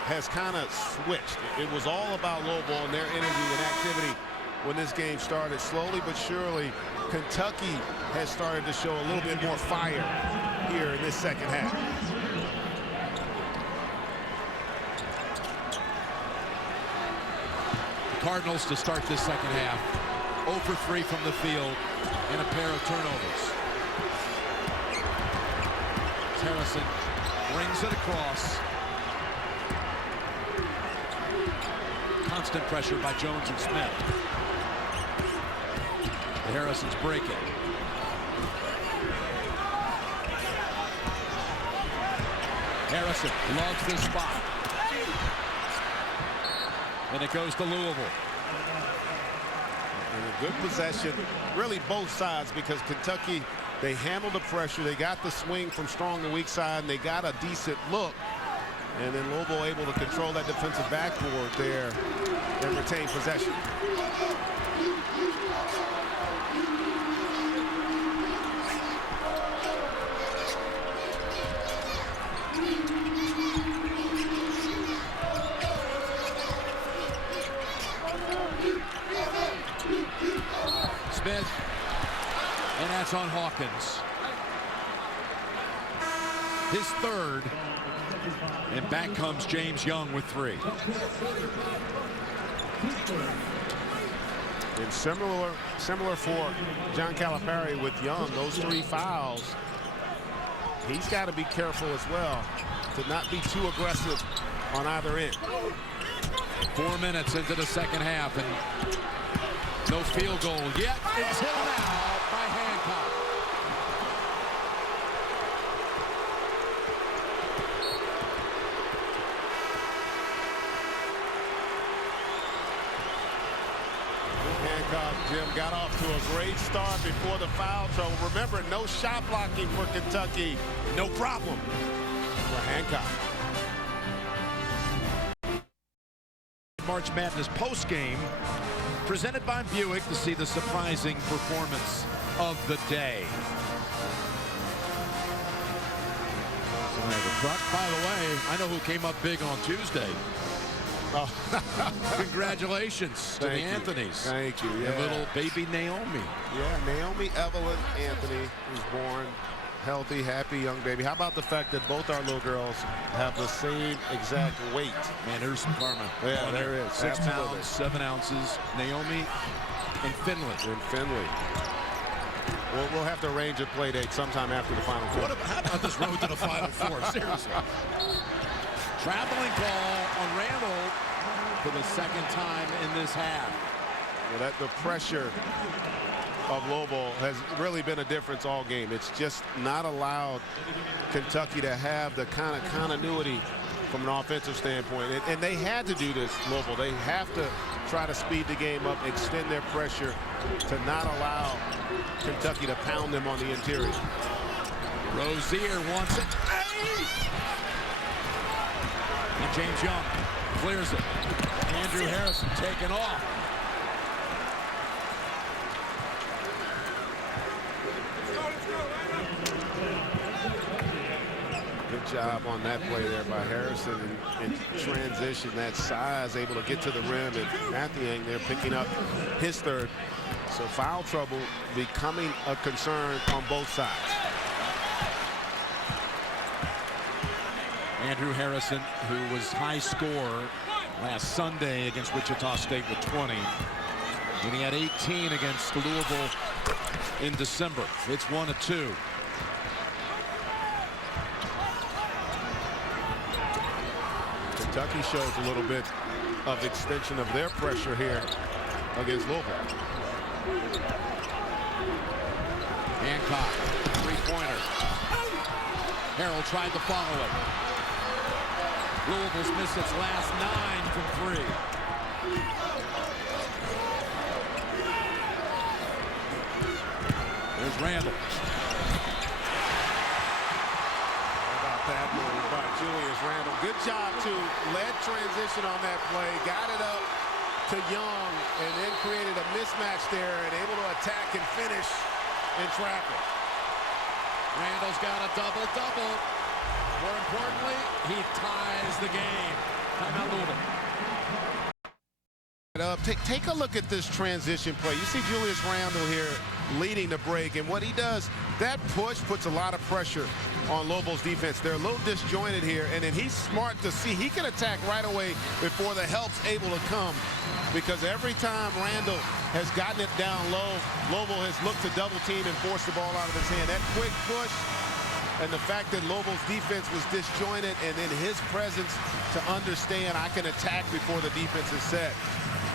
has kind of switched. It was all about Louisville and their energy and activity when this game started. Slowly but surely, Kentucky has started to show a little bit more fire here in this second half. The Cardinals to start this second half. 0 for 3 from the field and a pair of turnovers. Harrison brings it across. Constant pressure by Jones and Smith. Harrison's breaking. Harrison loves this spot. And it goes to Louisville. And a good possession, really both sides, because Kentucky, they handled the pressure. They got the swing from strong to weak side, and they got a decent look. And then Louisville able to control that defensive backboard there and retain possession. Smith, and that's on Hawkins. His third, and back comes James Young with 3. And similar for John Calipari with Young, those 3 fouls. He's got to be careful as well to not be too aggressive on either end. 4 minutes into the second half, and no field goal yet until now by Hancock. Hancock, Jim, got off to a great start before the foul trouble. Remember, no shot blocking for Kentucky. No problem for Hancock. March Madness postgame presented by Buick to see the surprising performance of the day. By the way, I know who came up big on Tuesday. Oh. Congratulations to the Anthonys. Thank you. Yeah. And little baby Naomi. Yeah, Naomi Evelyn Anthony was born healthy, happy young baby. How about the fact that both our little girls have the same exact weight? Man, there's some karma. Yeah, there is. 6 pounds, 7 ounces. Naomi and Finley. We'll have to arrange a play date sometime after the Final Four. How about this road to the Final Four? Seriously. Traveling call on Randall for the second time in this half. Well, the pressure of Louisville has really been a difference all game. It's just not allowed Kentucky to have the kind of continuity from an offensive standpoint. And they had to do this, Louisville. They have to try to speed the game up, extend their pressure to not allow Kentucky to pound them on the interior. Rozier wants it. And James Young clears it. Andrew Harrison taken off. Good job on that play there by Harrison in transition. That size, able to get to the rim, and Mathiang there picking up his third. So foul trouble becoming a concern on both sides. Andrew Harrison, who was high scorer last Sunday against Wichita State with 20. And he had 18 against Louisville in December. It's 1 of 2. Kentucky shows a little bit of extension of their pressure here against Louisville. Hancock, three-pointer. Harrell tried to follow it. Louisville's missed its last 9 from 3. There's Randall. How about that move by Julius Randall? Good job to lead transition on that play. Got it up to Young and then created a mismatch there and able to attack and finish in traffic. Randall's got a double-double. More importantly, he ties the game. Timeout Louisville. Take a look at this transition play. You see Julius Randall here leading the break, and what he does, that push puts a lot of pressure on Louisville's defense. They're a little disjointed here, and then he's smart to see he can attack right away before the help's able to come, because every time Randall has gotten it down low, Louisville has looked to double team and force the ball out of his hand. That quick push and the fact that Louisville's defense was disjointed, and then his presence to understand I can attack before the defense is set.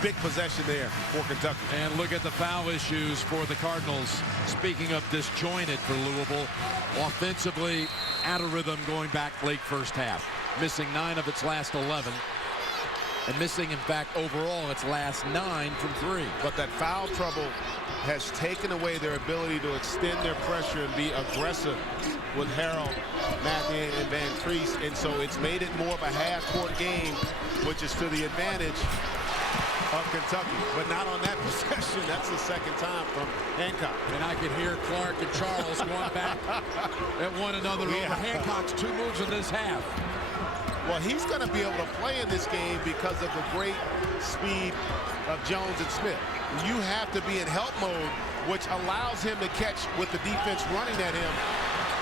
Big possession there for Kentucky. And look at the foul issues for the Cardinals. Speaking of disjointed for Louisville, offensively out of rhythm going back late first half. Missing 9 of its last 11. and missing, in fact, overall, its last 9 from 3. But that foul trouble has taken away their ability to extend their pressure and be aggressive with Harrell, Mathieu, and Van Treese. And so it's made it more of a half-court game, which is to the advantage of Kentucky, but not on that possession. That's the second time from Hancock. And I could hear Clark and Charles going back at one another over Hancock's 2 moves in this half. Well, he's going to be able to play in this game because of the great speed of Jones and Smith. You have to be in help mode, which allows him to catch with the defense running at him,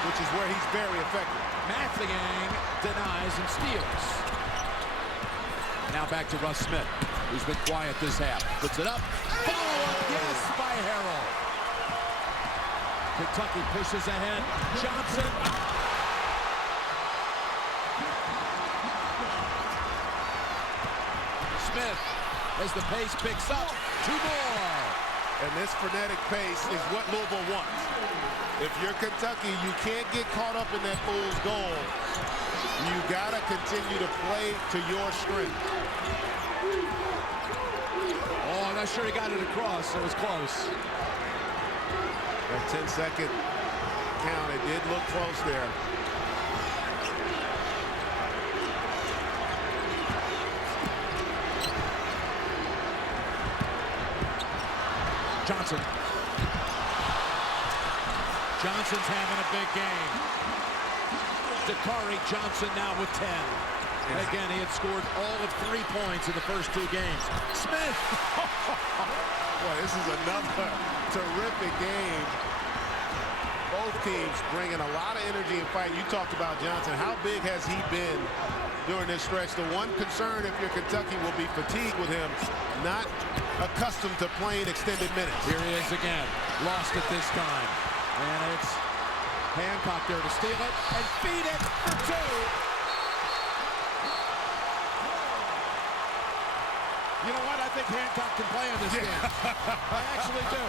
which is where he's very effective. Mathieu denies and steals. Now back to Russ Smith, who's been quiet this half. Puts it up. Follow-up, yes, by Harrell. Kentucky pushes ahead. Johnson. Smith, as the pace picks up, 2 more. And this frenetic pace is what Louisville wants. If you're Kentucky, you can't get caught up in that fool's goal. You gotta continue to play to your strength. Oh, I'm not sure he got it across. It was close. That 10-second count, it did look close there. Johnson. Johnson's having a big game. Dakari Johnson now with 10. Again, he had scored all of 3 points in the first 2 games. Smith! Boy, this is another terrific game. Both teams bringing a lot of energy and fight. You talked about Johnson. How big has he been during this stretch? The one concern, if you're Kentucky, will be fatigue with him. Not accustomed to playing extended minutes. Here he is again. Lost it this time. And it's Hancock there to steal it and feed it for 2. You know what? I think Hancock can play in this game. I actually do.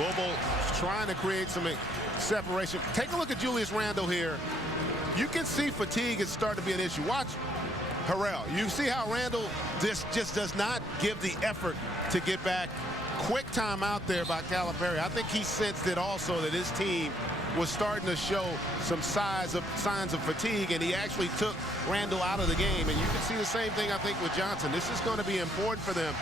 Louisville trying to create some separation. Take a look at Julius Randle here. You can see fatigue is starting to be an issue. Watch Harrell. You see how Randle just does not give the effort to get back. Quick time out there by Calipari. I think he sensed it also that his team was starting to show some signs of fatigue, and he actually took Randle out of the game. And you can see the same thing, I think, with Johnson. This is going to be important for them.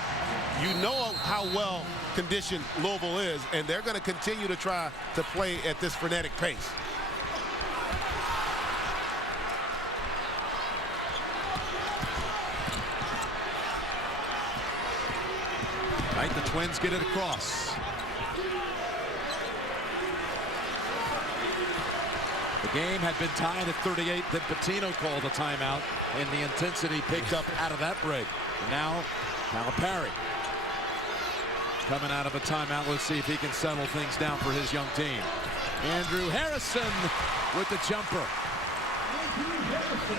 You know how well conditioned Louisville is, and they're going to continue to try to play at this frenetic pace. Right, the Twins get it across. The game had been tied at 38. Then Patino called a timeout, and the intensity picked up out of that break. And now Calipari coming out of a timeout. Let's see if he can settle things down for his young team. Andrew Harrison with the jumper.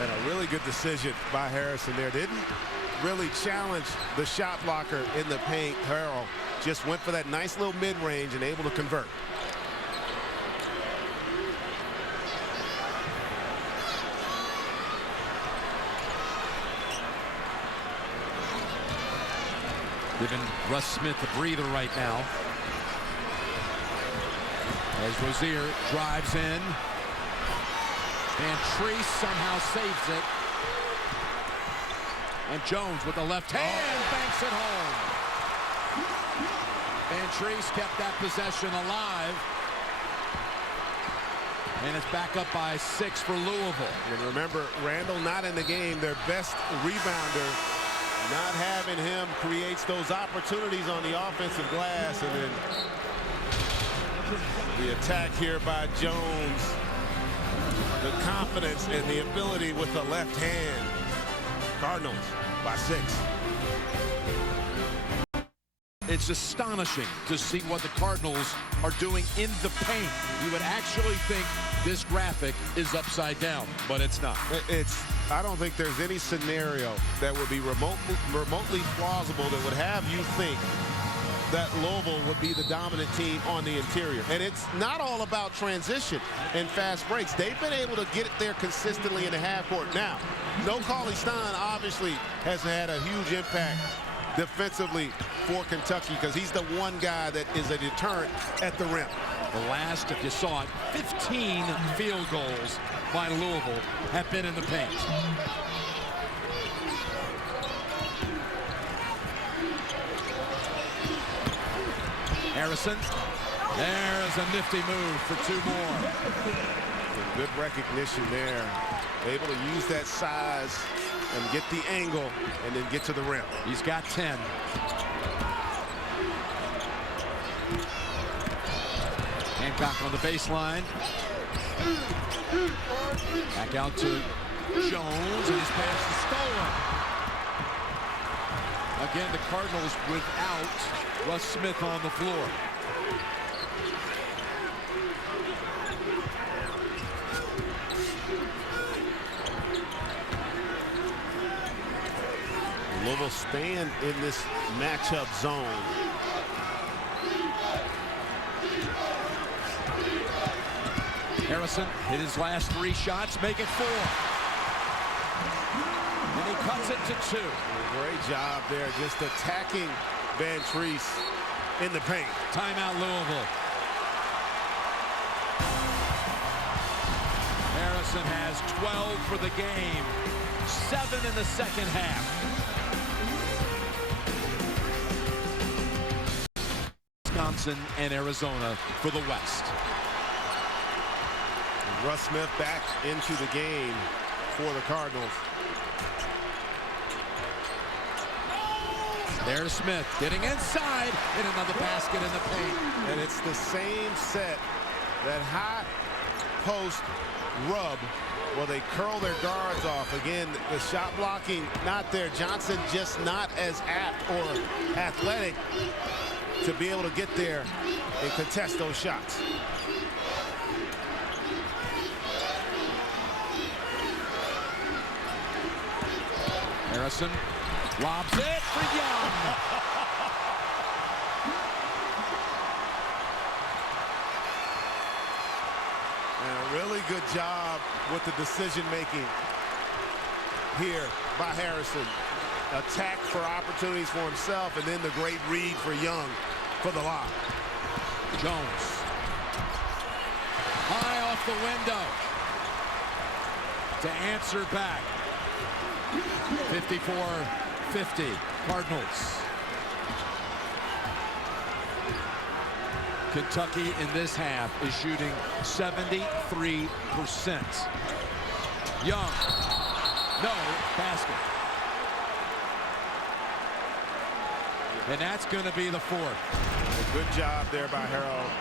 And a really good decision by Harrison there. Didn't really challenge the shot blocker in the paint. Harrell just went for that nice little mid-range and able to convert. Giving Russ Smith a breather right now. As Rozier drives in. Van Treese somehow saves it. And Jones with the left hand banks it home. Van Treese kept that possession alive. And it's back up by 6 for Louisville. And remember, Randle not in the game. Their best rebounder. Not having him creates those opportunities on the offensive glass. And then the attack here by Jones. The confidence and the ability with the left hand. Cardinals by 6. It's astonishing to see what the Cardinals are doing in the paint. You would actually think this graphic is upside down, but it's not. I don't think there's any scenario that would be remotely plausible that would have you think that Louisville would be the dominant team on the interior. And it's not all about transition and fast breaks. They've been able to get it there consistently in the half court. Now, no Cauley-Stein obviously has had a huge impact defensively for Kentucky because he's the one guy that is a deterrent at the rim. The last, if you saw it, 15 field goals by Louisville have been in the paint. Harrison, there's a nifty move for 2 more. Good recognition there. Able to use that size and get the angle and then get to the rim. He's got 10. Hancock on the baseline. Back out to Jones, and his pass is stolen. Again, the Cardinals without Russ Smith on the floor. Louisville stand in this matchup zone. Harrison hit his last 3 shots, make it 4. And he cuts it to 2. Great job there, just attacking Van Treese in the paint. Timeout, Louisville. Harrison has 12 for the game, 7 in the second half. Wisconsin and Arizona for the West. Russ Smith back into the game for the Cardinals. There's Smith getting inside in another basket in the paint. And it's the same set, that high post rub where they curl their guards off. Again, the shot blocking not there. Johnson just not as apt or athletic to be able to get there and contest those shots. Harrison lobs it for Young. And a really good job with the decision making here by Harrison. Attack for opportunities for himself, and then the great read for Young for the lob. Jones. High off the window. To answer back. 54-50, Cardinals. Kentucky in this half is shooting 73%. Young, no basket. And that's going to be the 4th. A good job there by Harold.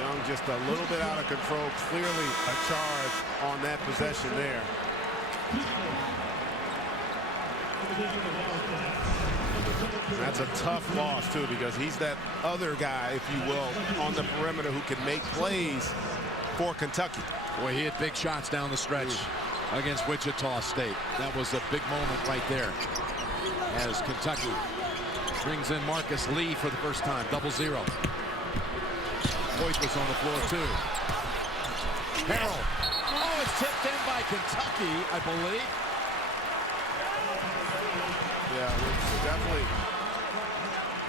Young just a little bit out of control. Clearly a charge on that possession there. That's a tough loss, too, because he's that other guy, if you will, on the perimeter who can make plays for Kentucky. Boy, he hit big shots down the stretch against Wichita State. That was a big moment right there as Kentucky brings in Marcus Lee for the first time. 0-0. Hoyt was on the floor, too. Harrell. Oh, it's tipped in by Kentucky, I believe. Yeah, it's definitely,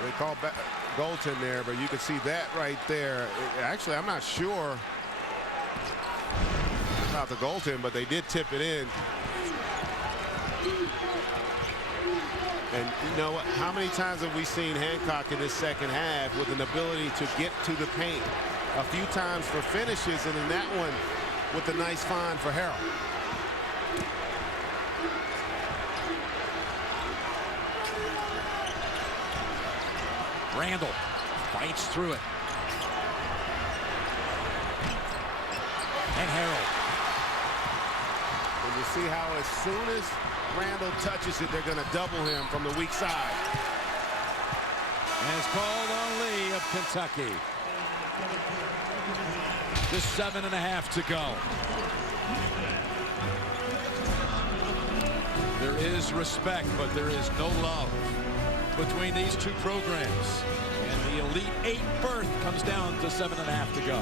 they call back goaltend there, but you can see that right there. Actually, I'm not sure about the goaltend, but they did tip it in. And you know what? How many times have we seen Hancock in this second half with an ability to get to the paint? A few times for finishes, and in that one with a nice find for Harrell. Randall fights through it. And Harrell. And you see how as soon as Randall touches it, they're going to double him from the weak side. And it's called on Lee of Kentucky. Just 7.5 to go. There is respect, but there is no love. between these two programs. And the Elite Eight berth comes down to 7.5 to go.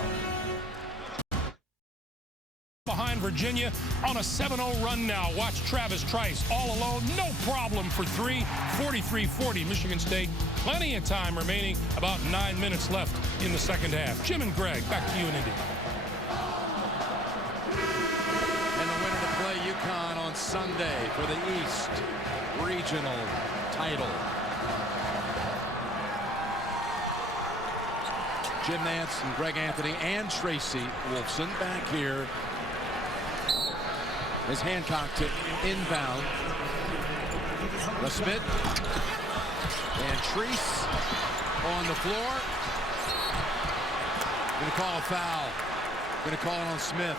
Behind Virginia on a 7-0 run now. Watch Travis Trice all alone, no problem for three. 43-40 Michigan State. Plenty of time remaining, about 9 minutes left in the second half. Jim and Greg, back to you in Indy. And the winner to play UConn on Sunday for the East Regional title. Jim Nance and Greg Anthony and Tracy Wolfson back here as Hancock to inbound. The Smith and Treese on the floor. Going to call a foul. Going to call it on Smith.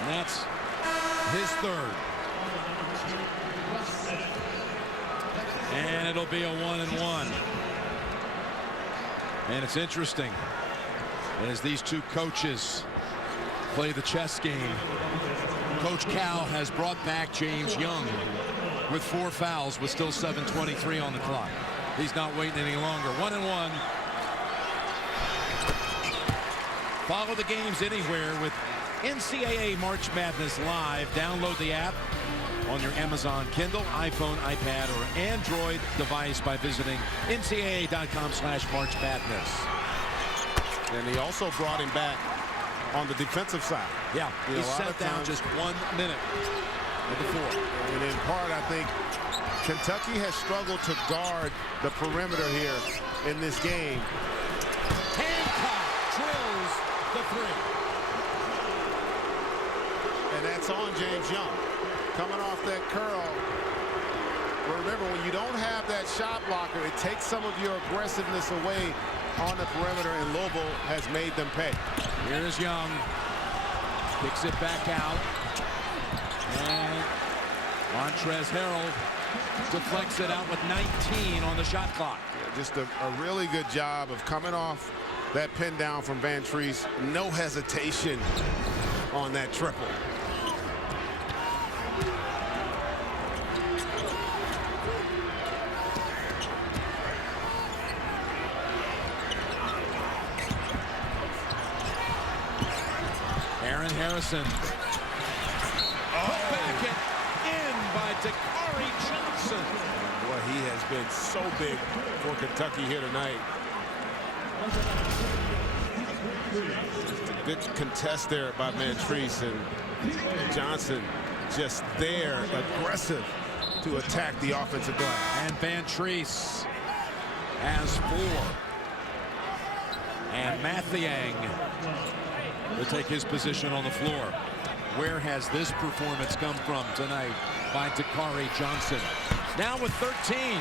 And that's his third. And it'll be a 1-and-1. And it's interesting as these two coaches play the chess game. Coach Cal has brought back James Young with 4 fouls with still 7:23 on the clock. He's not waiting any longer. 1-and-1. Follow the games anywhere with NCAA March Madness Live. Download the app on your Amazon Kindle, iPhone, iPad, or Android device by visiting ncaa.com/March Madness. And he also brought him back on the defensive side. Yeah, he sat down just 1 minute with the 4. And in part, I think Kentucky has struggled to guard the perimeter here in this game. Hancock drills the 3. And that's on James Young. Coming off that curl. Remember, when you don't have that shot blocker, it takes some of your aggressiveness away on the perimeter, and Louisville has made them pay. Here's Young. Kicks it back out. And Montrezl Harrell deflects it out with 19 on the shot clock. Yeah, just a really good job of coming off that pin down from Van Treese. No hesitation on that triple. Aaron Harrison. Put back and in by Dakari Johnson. Boy, he has been so big for Kentucky here tonight. Just a good contest there by Van Treese, and Johnson just there, aggressive to attack the offensive glass. And Van Treese has 4. And Mathiang will take his position on the floor. Where has this performance come from tonight by Dakari Johnson? Now with 13.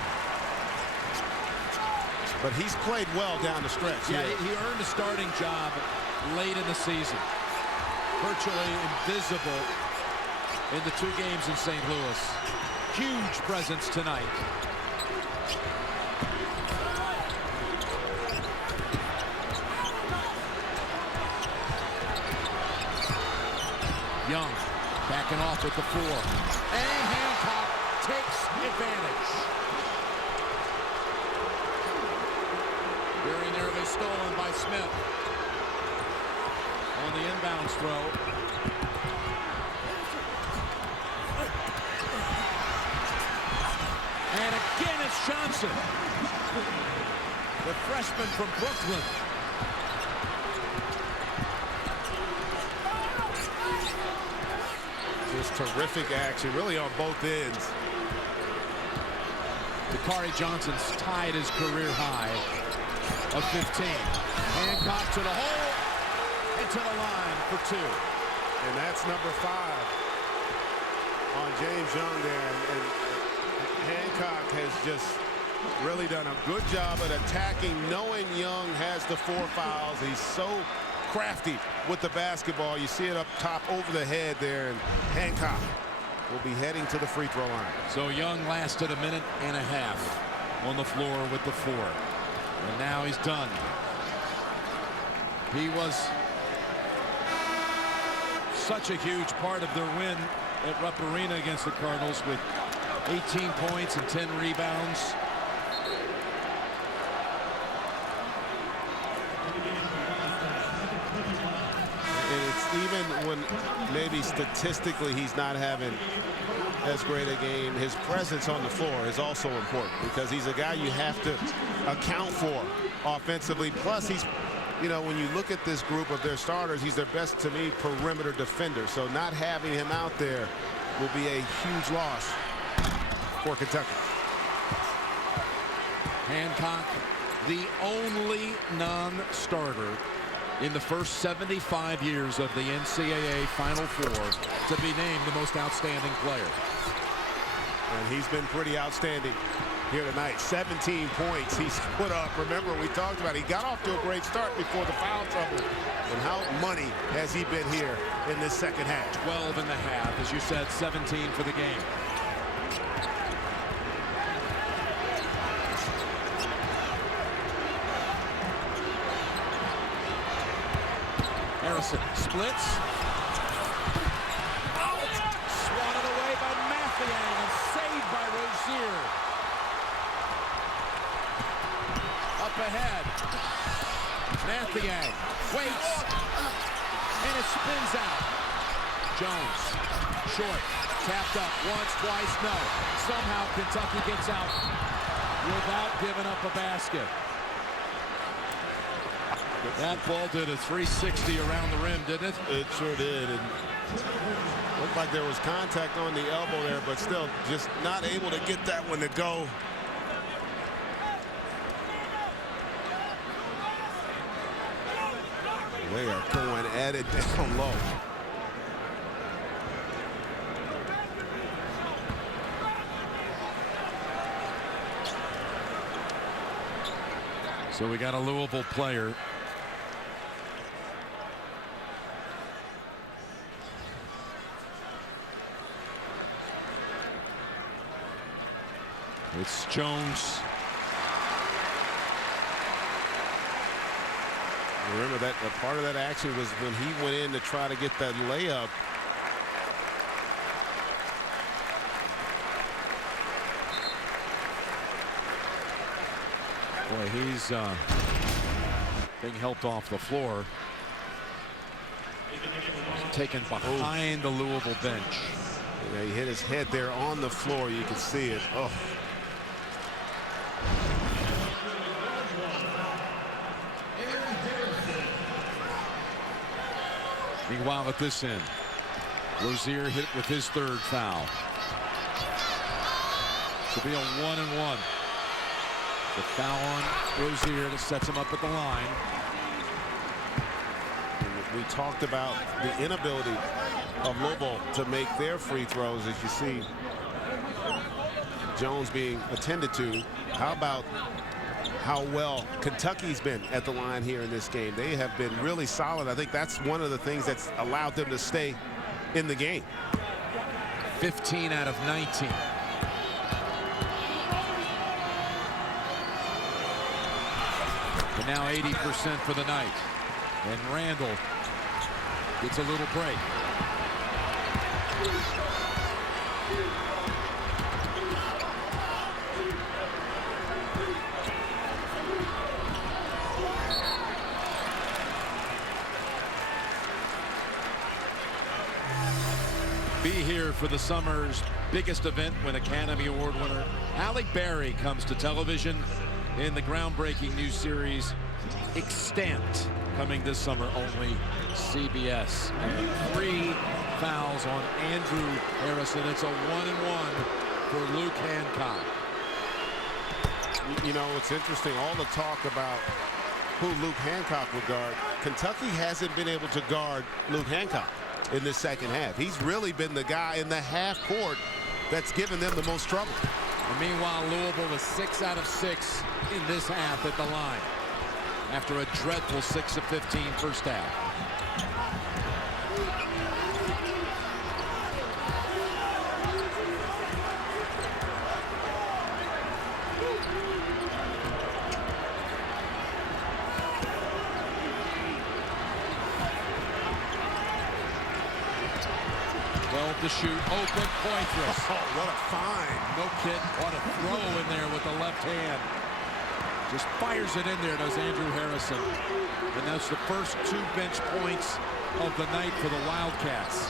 But he's played well down the stretch. Yeah, he earned a starting job late in the season. Virtually invisible in the 2 games in St. Louis. Huge presence tonight. Young backing off with the 4. And Hancock takes advantage. Very nearly stolen by Smith. On the inbounds throw. And again it's Johnson. The freshman from Brooklyn. Just terrific action, really on both ends. Dakari Johnson's tied his career high of 15. Hancock to the hole and to the line for 2. And that's number 5 on James Young there. And Hancock has just really done a good job at attacking, knowing Young has the 4 fouls. He's so crafty with the basketball. You see it up top over the head there, and Hancock will be heading to the free throw line. So Young lasted 1.5 minutes on the floor with the 4. And now he's done. He was such a huge part of their win at Rupp Arena against the Cardinals with 18 points and 10 rebounds. And it's even when maybe statistically he's not having as great a game, his presence on the floor is also important because he's a guy you have to account for offensively. Plus, he's, you know, when you look at this group of their starters, he's their best, to me, perimeter defender. So not having him out there will be a huge loss for Kentucky. Hancock, the only non-starter in the first 75 years of the NCAA Final Four to be named the most outstanding player. And he's been pretty outstanding here tonight. 17 points he's put up. Remember, we talked about he got off to a great start before the foul trouble. And how money has he been here in this second half? 12 and a half, as you said, 17 for the game. Harrison splits. Swatted away by Mathiang and saved by Rozier. Up ahead. Mathiang waits. And it spins out. Jones. Short. Tapped up once, twice, no. Somehow Kentucky gets out without giving up a basket. That ball did a 360 around the rim, didn't it? It sure did. And looked like there was contact on the elbow there, but still just not able to get that one to go. They are going at it down low. So we got a Louisville player. It's Jones. Remember that a part of that action was when he went in to try to get that layup. Boy, he's being helped off the floor. He's taken behind the Louisville bench. Yeah, he hit his head there on the floor. You can see it. Oh. Meanwhile, at this end, Rozier hit with his third foul. To be a 1-and-1. The foul on Rozier that sets him up at the line. We talked about the inability of Louisville to make their free throws, as you see Jones being attended to. How about how well Kentucky's been at the line here in this game? They have been really solid. I think that's one of the things that's allowed them to stay in the game. 15 out of 19. But now 80% for the night. And Randall gets a little break. Be here for the summer's biggest event when Academy Award winner Halle Berry comes to television in the groundbreaking new series Extant, coming this summer only CBS. And 3 fouls on Andrew Harrison. It's a 1-and-1 for Luke Hancock. You know, it's interesting, all the talk about who Luke Hancock would guard. Kentucky hasn't been able to guard Luke Hancock in this second half. He's really been the guy in the half court that's given them the most trouble. And meanwhile, Louisville was 6 out of 6 in this half at the line after a dreadful 6 of 15 first half. to shoot. Open Poitras. Oh, what a find. No kid. What a throw in there with the left hand. Just fires it in there, does Andrew Harrison. And that's the first 2 bench points of the night for the Wildcats.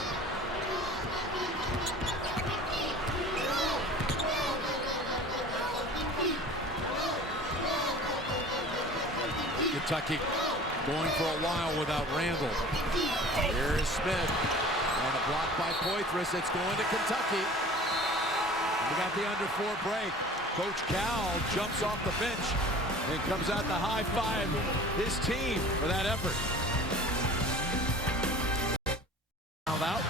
Kentucky going for a while without Randall. Here is Smith. And a block by Poitras. It's going to Kentucky. We got the under 4 break. Coach Cal jumps off the bench and comes out to high-five his team for that effort. Out.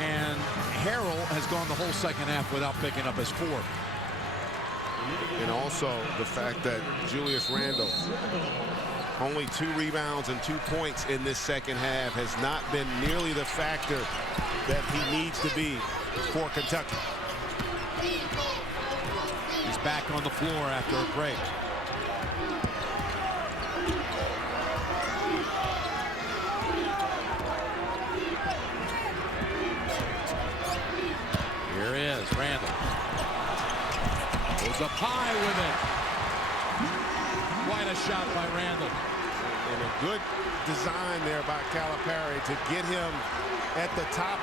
And Harrell has gone the whole second half without picking up his 4th. And also the fact that Julius Randle, only 2 rebounds and 2 points in this second half, has not been nearly the factor that he needs to be for Kentucky. He's back on the floor after a break. Here is Randall. Goes up high with it. Quite a shot by Randall. And a good design there by Calipari to get him at the top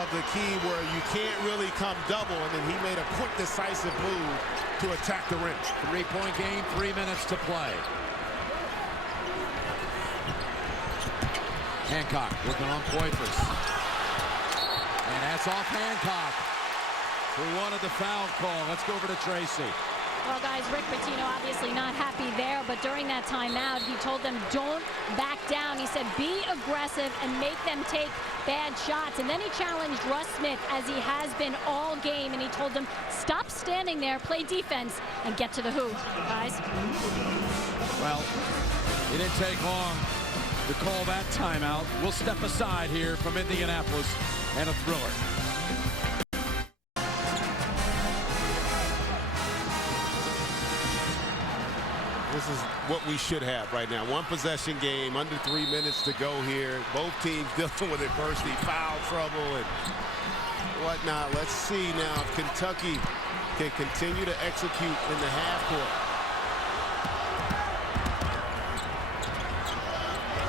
of the key where you can't really come double, and then he made a quick, decisive move to attack the rim. 3-point game, 3 minutes to play. Hancock working on Poitras. And that's off Hancock, who wanted the foul call. Let's go over to Tracy. Well, guys, Rick Pitino obviously not happy there, but during that timeout, he told them, don't back down. He said, be aggressive and make them take bad shots. And then he challenged Russ Smith, as he has been all game, and he told them, stop standing there, play defense, and get to the hoop, guys. Well, it didn't take long to call that timeout. We'll step aside here from Indianapolis and a thriller. This is what we should have right now. 1 possession game, under 3 minutes to go here. Both teams dealing with adversity, foul trouble, and whatnot. Let's see now if Kentucky can continue to execute in the half court.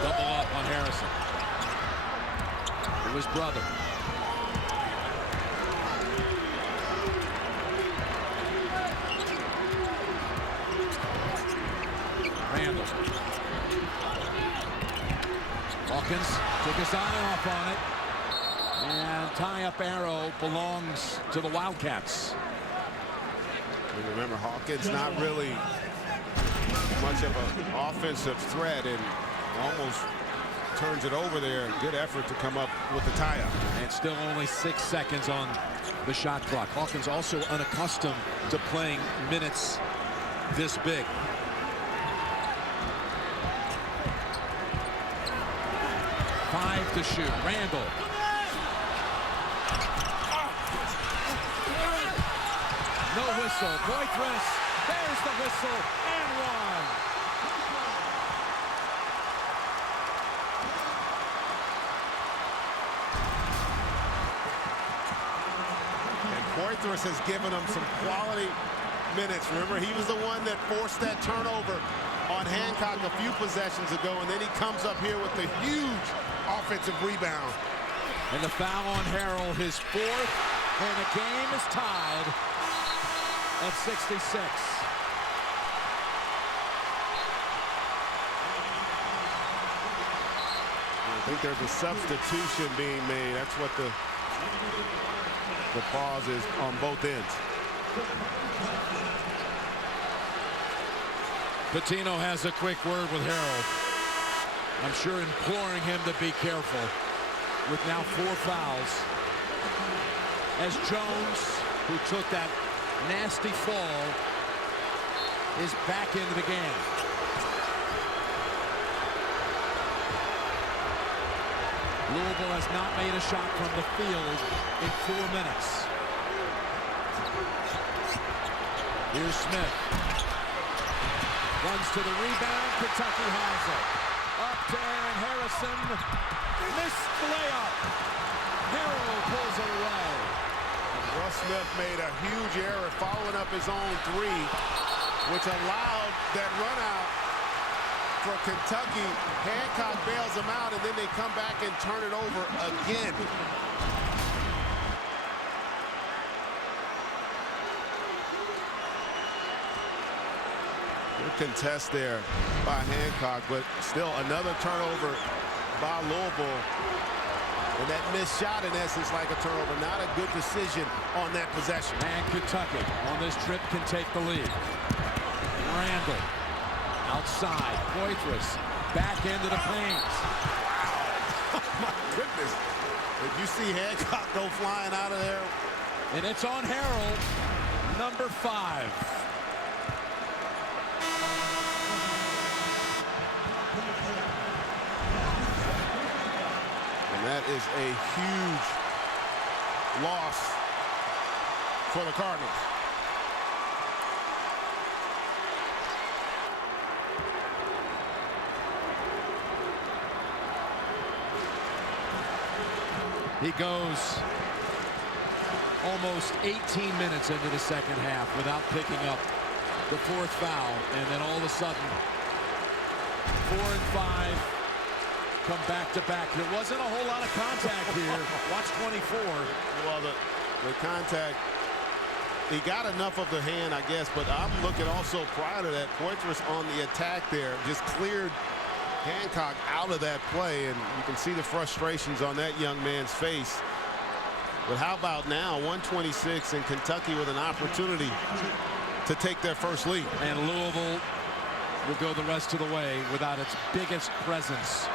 Double up on Harrison. To his brother. Randall. Hawkins took his eye off on it. And tie-up arrow belongs to the Wildcats. And remember, Hawkins not really much of an offensive threat and almost turns it over there. Good effort to come up with the tie-up. And still only 6 seconds on the shot clock. Hawkins also unaccustomed to playing minutes this big. Five to shoot. Randall. No whistle. Poitras. There's the whistle. And one. And Poitras has given him some quality minutes. Remember, he was the one that forced that turnover on Hancock a few possessions ago, and then he comes up here with the huge offensive rebound. And the foul on Harrell, his 4th, and the game is tied at 66. I think there's a substitution being made. That's what the pause is on both ends. Pitino has a quick word with Harrell. I'm sure imploring him to be careful with now 4 fouls. As Jones, who took that nasty fall, is back into the game. Louisville has not made a shot from the field in 4 minutes. Here's Smith. Runs to the rebound. Kentucky has it. Up to Aaron Harrison. Missed layup. Harrell pulls it away. Russ Smith made a huge error following up his own three, which allowed that run out for Kentucky. Hancock bails them out, and then they come back and turn it over again. Good contest there by Hancock, but still another turnover by Louisville. And that missed shot, in essence, like a turnover. Not a good decision on that possession. And Kentucky on this trip can take the lead. Randall outside. Poitras back into the paint. Wow. Oh, my goodness. Did you see Hancock go flying out of there? And it's on Harrell, number 5. That is a huge loss for the Cardinals. He goes almost 18 minutes into the second half without picking up the 4th foul, and then all of a sudden 4 and 5 come back to back. There wasn't a whole lot of contact here. Watch 24. Well, the contact, he got enough of the hand, I guess, but I'm looking also prior to that, Poitras on the attack there just cleared Hancock out of that play, and you can see the frustrations on that young man's face. But how about now, 126, and Kentucky with an opportunity to take their first lead. And Louisville will go the rest of the way without its biggest presence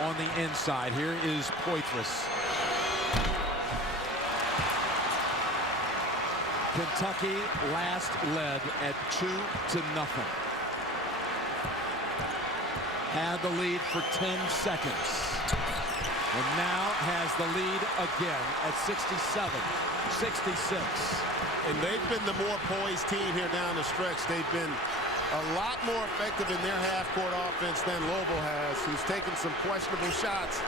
on the inside. Here is Poitras. Kentucky last led at 2-0. Had the lead for 10 seconds. And now has the lead again at 67-66. And they've been the more poised team here down the stretch. They've been a lot more effective in their half-court offense than Louisville has, who's taken some questionable shots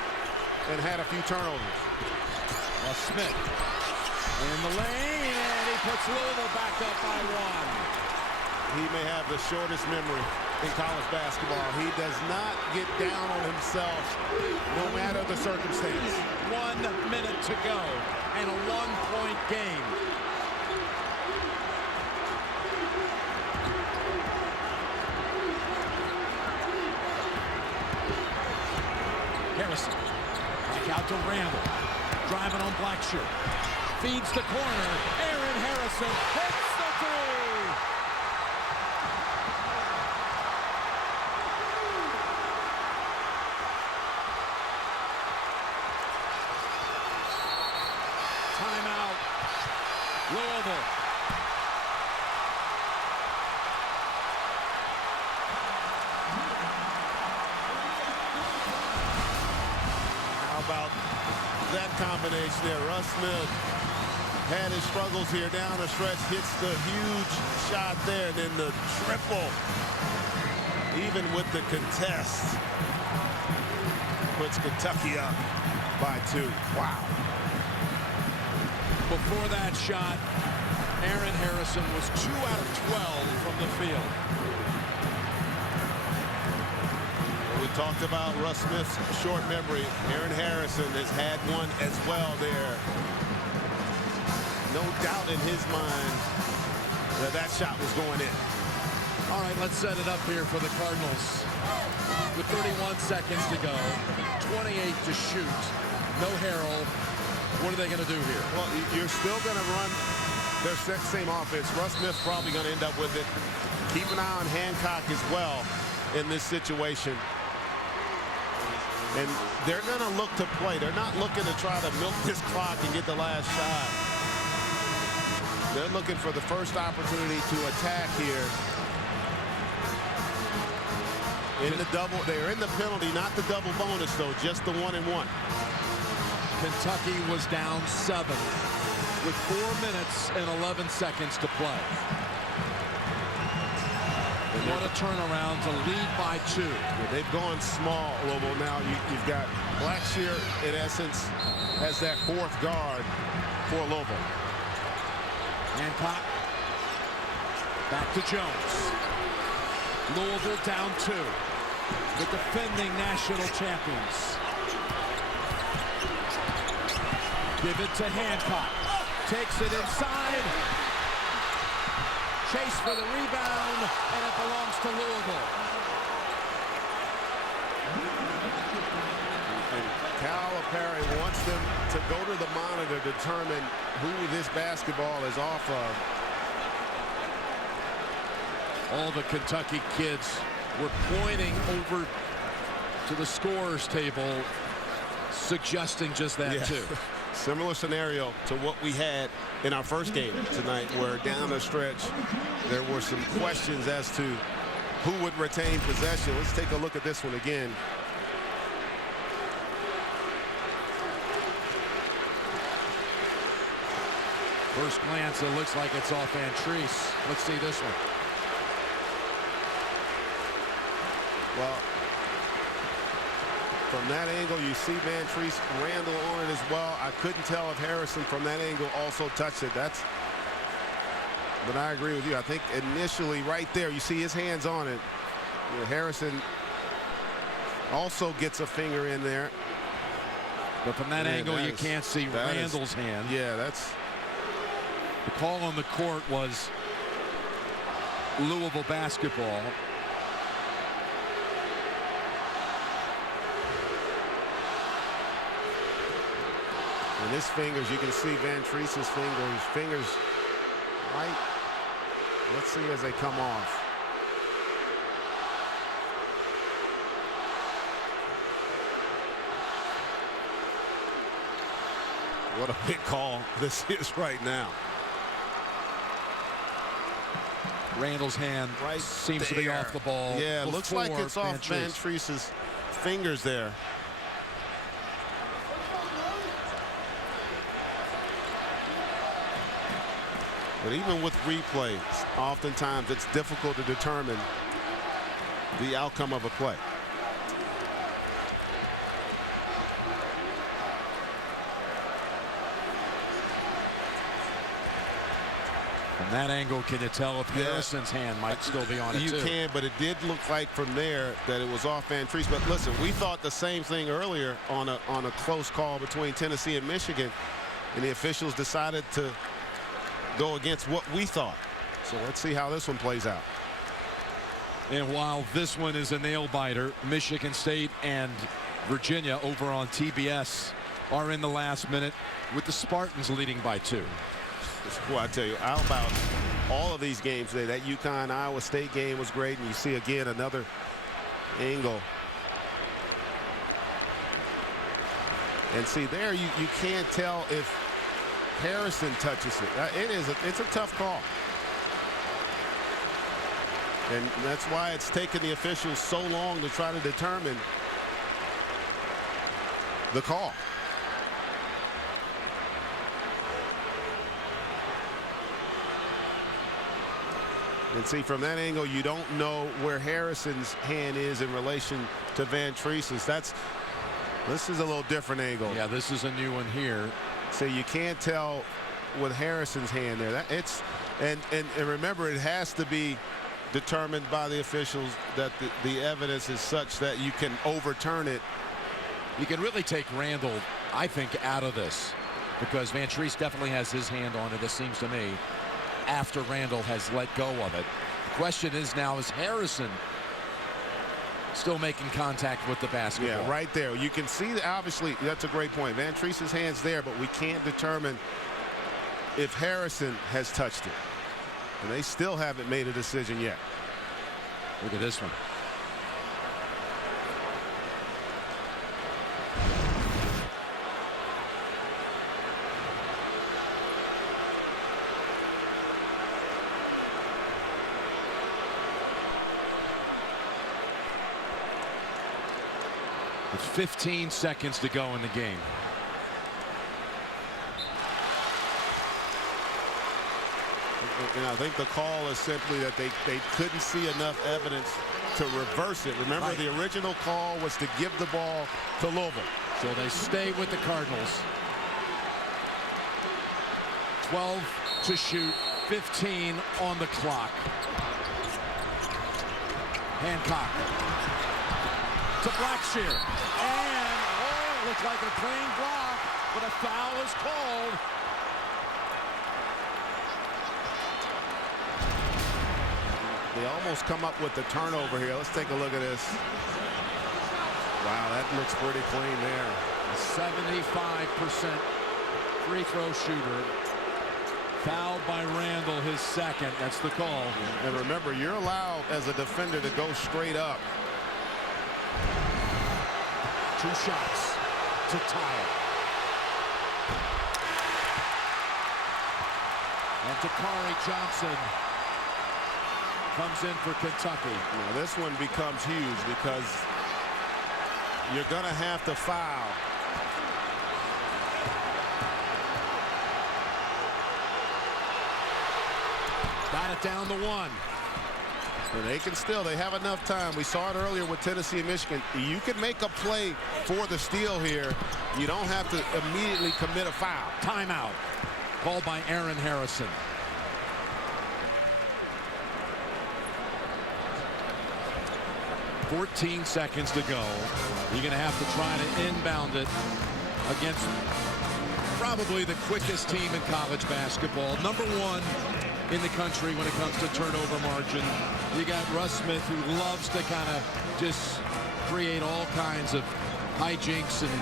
and had a few turnovers. Well, Smith in the lane, and he puts Louisville back up by 1. He may have the shortest memory in college basketball. He does not get down on himself, no matter the circumstance. 1 minute to go, and a 1-point game. Harrison, back out to Randall, driving on Blackshear, feeds the corner, Aaron Harrison hits the 3! Timeout, Louisville. About that combination there. Russ Smith had his struggles here down the stretch, hits the huge shot there, and then the triple, even with the contest, puts Kentucky up by 2. Wow. Before that shot, Aaron Harrison was 2 out of 12 from the field. We talked about Russ Smith's short memory. Aaron Harrison has had one as well there. No doubt in his mind that that shot was going in. All right, let's set it up here for the Cardinals. With 31 seconds to go, 28 to shoot. No Harrell. What are they going to do here? Well, you're still going to run their same offense. Russ Smith's probably going to end up with it. Keep an eye on Hancock as well in this situation. And they're going to look to play. They're not looking to try to milk this clock and get the last shot. They're looking for the first opportunity to attack here. In the double, they're in the penalty, not the double bonus though, just the 1-and-1. Kentucky was down 7 with 4 minutes and 11 seconds to play. And What a turnaround to lead by 2. Yeah, they've gone small, Louisville. Now you've got Blackshear, in essence, as that 4th guard for Louisville. Hancock. Back to Jones. Louisville down 2. The defending national champions. Give it to Hancock. Takes it inside. Chase for the rebound, and it belongs to Louisville. And Calipari wants them to go to the monitor to determine who this basketball is off of. All the Kentucky kids were pointing over to the scorer's table, suggesting just that too. Similar scenario to what we had in our first game tonight, where down the stretch there were some questions as to who would retain possession. Let's take a look at this one again. First glance, it looks like it's off Antrice. Let's see this one. Well, from that angle, you see Vantrice, Randall on it as well. I couldn't tell if Harrison from that angle also touched it. But I agree with you. I think initially right there, you see his hands on it. You know, Harrison also gets a finger in there. But from that angle, you can't see Randall's hand. Yeah, that's... The call on the court was Louisville basketball. And his fingers, you can see Vantrice's fingers right. Let's see as they come off. What a big call this is right now. Randall's hand seems to be off the ball. Yeah, it looks like it's off Vantrice's fingers there. But even with replays, oftentimes it's difficult to determine the outcome of a play. From that angle, can you tell if Harrison's hand might still be on it too? You can, but it did look like from there that it was off Vantrice. But listen, we thought the same thing earlier on a close call between Tennessee and Michigan, and the officials decided to go against what we thought. So let's see how this one plays out. And while this one is a nail biter, Michigan State and Virginia over on TBS are in the last minute with the Spartans leading by 2. Well, I tell you, how about all of these games today? That UConn-Iowa State game was great, and you see again another angle. And see there, you can't tell if Harrison touches it. It's a tough call. And that's why it's taken the officials so long to try to determine the call. And see, from that angle, you don't know where Harrison's hand is in relation to Vantrice's. This is a little different angle. Yeah, this is a new one here. So you can't tell with Harrison's hand there. And remember, it has to be determined by the officials that the evidence is such that you can overturn it. You can really take Randall, I think, out of this, because Vantrice definitely has his hand on it, it seems to me, after Randall has let go of it. The question is now, is Harrison still making contact with the basketball? Yeah, right there. You can see that, obviously, that's a great point. Vantrice's hand's there, but we can't determine if Harrison has touched it. And they still haven't made a decision yet. Look at this one. With 15 seconds to go in the game. And I think the call is simply that they couldn't see enough evidence to reverse it. Remember, Right. the original call was to give the ball to Louisville. So they stay with the Cardinals. 12 to shoot, 15 on the clock. Hancock to Blackshear. And, it looks like a clean block, but a foul is called. They almost come up with the turnover here. Let's take a look at this. Wow, that looks pretty clean there. 75% free throw shooter. Fouled by Randall, his second. That's the call. And remember, you're allowed as a defender to go straight up. 2 shots to tie it. And Takari Johnson comes in for Kentucky. Now, this one becomes huge because you're going to have to foul. Got it down to 1. And they have enough time. We saw it earlier with Tennessee and Michigan. You can make a play for the steal here. You don't have to immediately commit a foul. Timeout called by Aaron Harrison. $14 seconds to go. You're going to have to try to inbound it against probably the quickest team in college basketball. Number 1 in the country when it comes to turnover margin. You got Russ Smith, who loves to kind of just create all kinds of hijinks and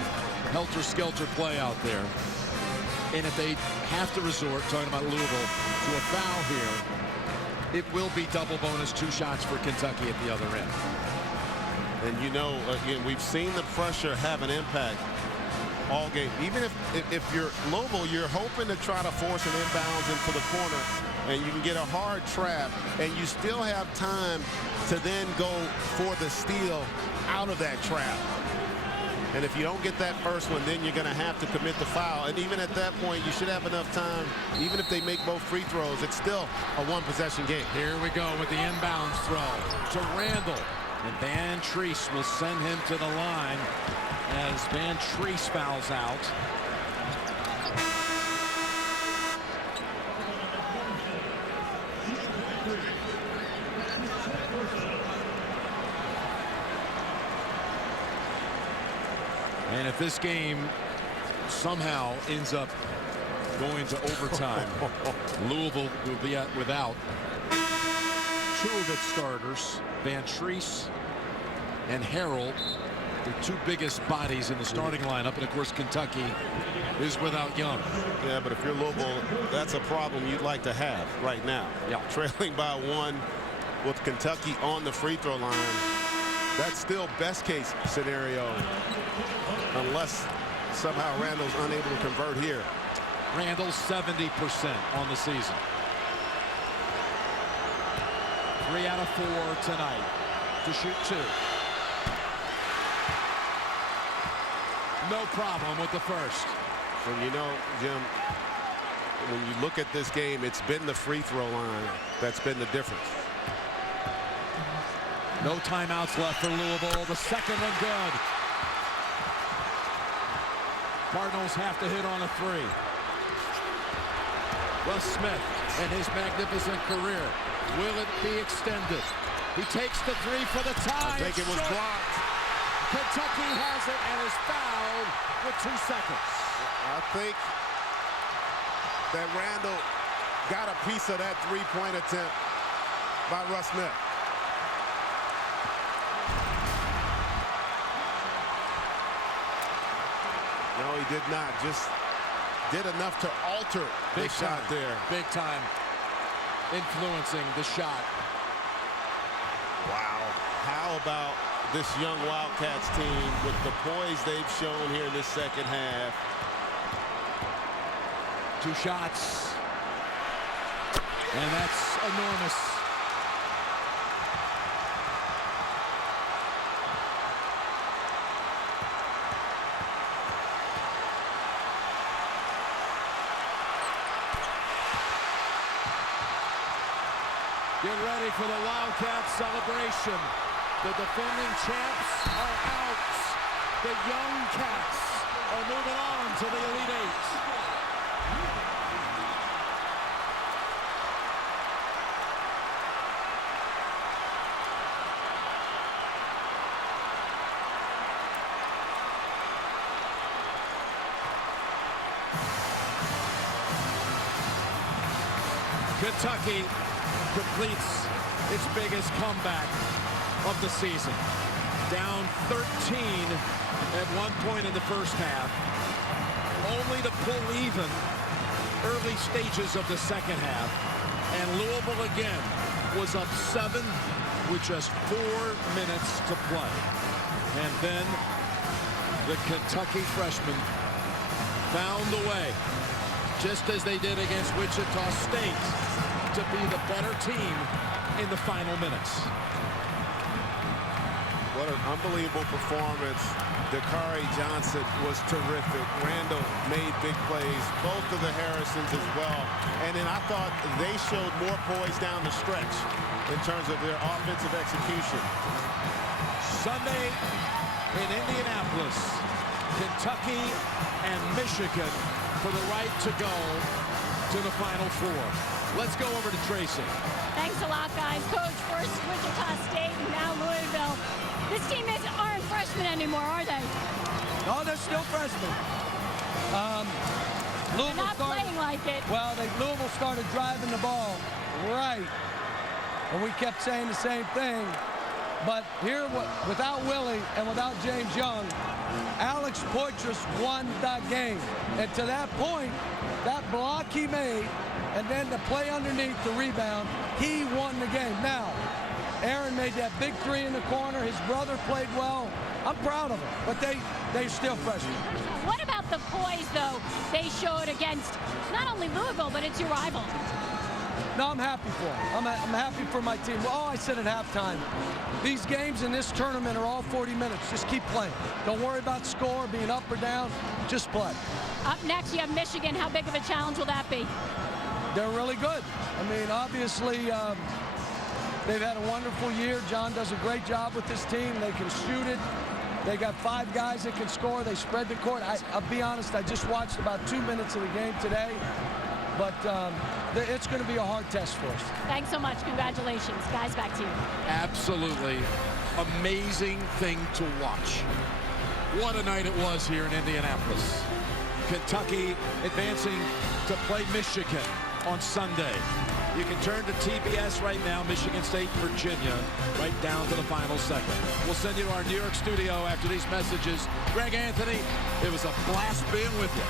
helter-skelter play out there. And if they have to resort, talking about Louisville, to a foul here, it will be double bonus, 2 shots for Kentucky at the other end. And you know, again, we've seen the pressure have an impact all game. Even if you're Louisville, you're hoping to try to force an inbounds into the corner, and you can get a hard trap, and you still have time to then go for the steal out of that trap. And if you don't get that first one, then you're going to have to commit the foul. And even at that point, you should have enough time. Even if they make both free throws, it's still a 1-possession game. Here we go with the inbounds throw to Randall. And Van Treese will send him to the line as Van Treese fouls out. And if this game somehow ends up going to overtime, Louisville will be without 2 of its starters, Van Treese and Harrell, the 2 biggest bodies in the starting lineup. And of course, Kentucky is without Young. Yeah, but if you're Louisville, that's a problem you'd like to have right now. Yeah. Trailing by 1 with Kentucky on the free throw line. That's still best case scenario, unless somehow Randall's unable to convert here. Randall's 70% on the season. 3 out of 4 tonight to shoot 2. No problem with the first. And you know, Jim, when you look at this game, it's been the free throw line that's been the difference. No timeouts left for Louisville. The second one good. Cardinals have to hit on a 3. Russ Smith and his magnificent career. Will it be extended? He takes the 3 for the tie. I think it was blocked. Kentucky has it and is fouled with 2 seconds. I think that Randall got a piece of that 3-point attempt by Russ Smith. No, he did not. Just did enough to alter the shot there. Big time. Influencing the shot. Wow. How about this young Wildcats team with the poise they've shown here in this second half? 2 shots. And that's enormous. Get ready for the Wildcat celebration. The defending champs are out. The Young Cats are moving on to the Elite Eight. Kentucky completes its biggest comeback of the season. Down 13 at one point in the first half, only to pull even early stages of the second half. And Louisville again was up 7 with just 4 minutes to play. And then the Kentucky freshmen found the way, just as they did against Wichita State, to be the better team in the final minutes. What an unbelievable performance. Dakari Johnson was terrific. Randall made big plays. Both of the Harrisons as well. And then I thought they showed more poise down the stretch in terms of their offensive execution. Sunday in Indianapolis, Kentucky and Michigan for the right to go to the Final Four. Let's go over to Tracy. Thanks a lot, guys. Coach, first Wichita State and now Louisville. This team aren't freshmen anymore, are they? No, they're still freshmen. They're not playing like it. Well, Louisville started driving the ball right. And we kept saying the same thing. But here, without Willie and without James Young, Alex Poitras won the game. And to that point, that block he made, and then the play underneath the rebound, he won the game. Now, Aaron made that big three in the corner. His brother played well. I'm proud of him, but they're still freshmen. What about the poise, though, they showed against not only Louisville, but it's your rival? No, I'm happy for them. I'm happy for my team. Well, I said at halftime, these games in this tournament are all 40 minutes. Just keep playing. Don't worry about score, being up or down. Just play. Up next, you have Michigan. How big of a challenge will that be? They're really good. I mean, obviously, they've had a wonderful year. John does a great job with this team. They can shoot it. They got 5 guys that can score. They spread the court. I'll be honest, I just watched about 2 minutes of the game today. But it's going to be a hard test for us. Thanks so much. Congratulations. Guys, back to you. Absolutely amazing thing to watch. What a night it was here in Indianapolis. Kentucky advancing to play Michigan on Sunday. You can turn to TBS right now, Michigan State, Virginia, right down to the final second. We'll send you to our New York studio after these messages. Greg Anthony, it was a blast being with you.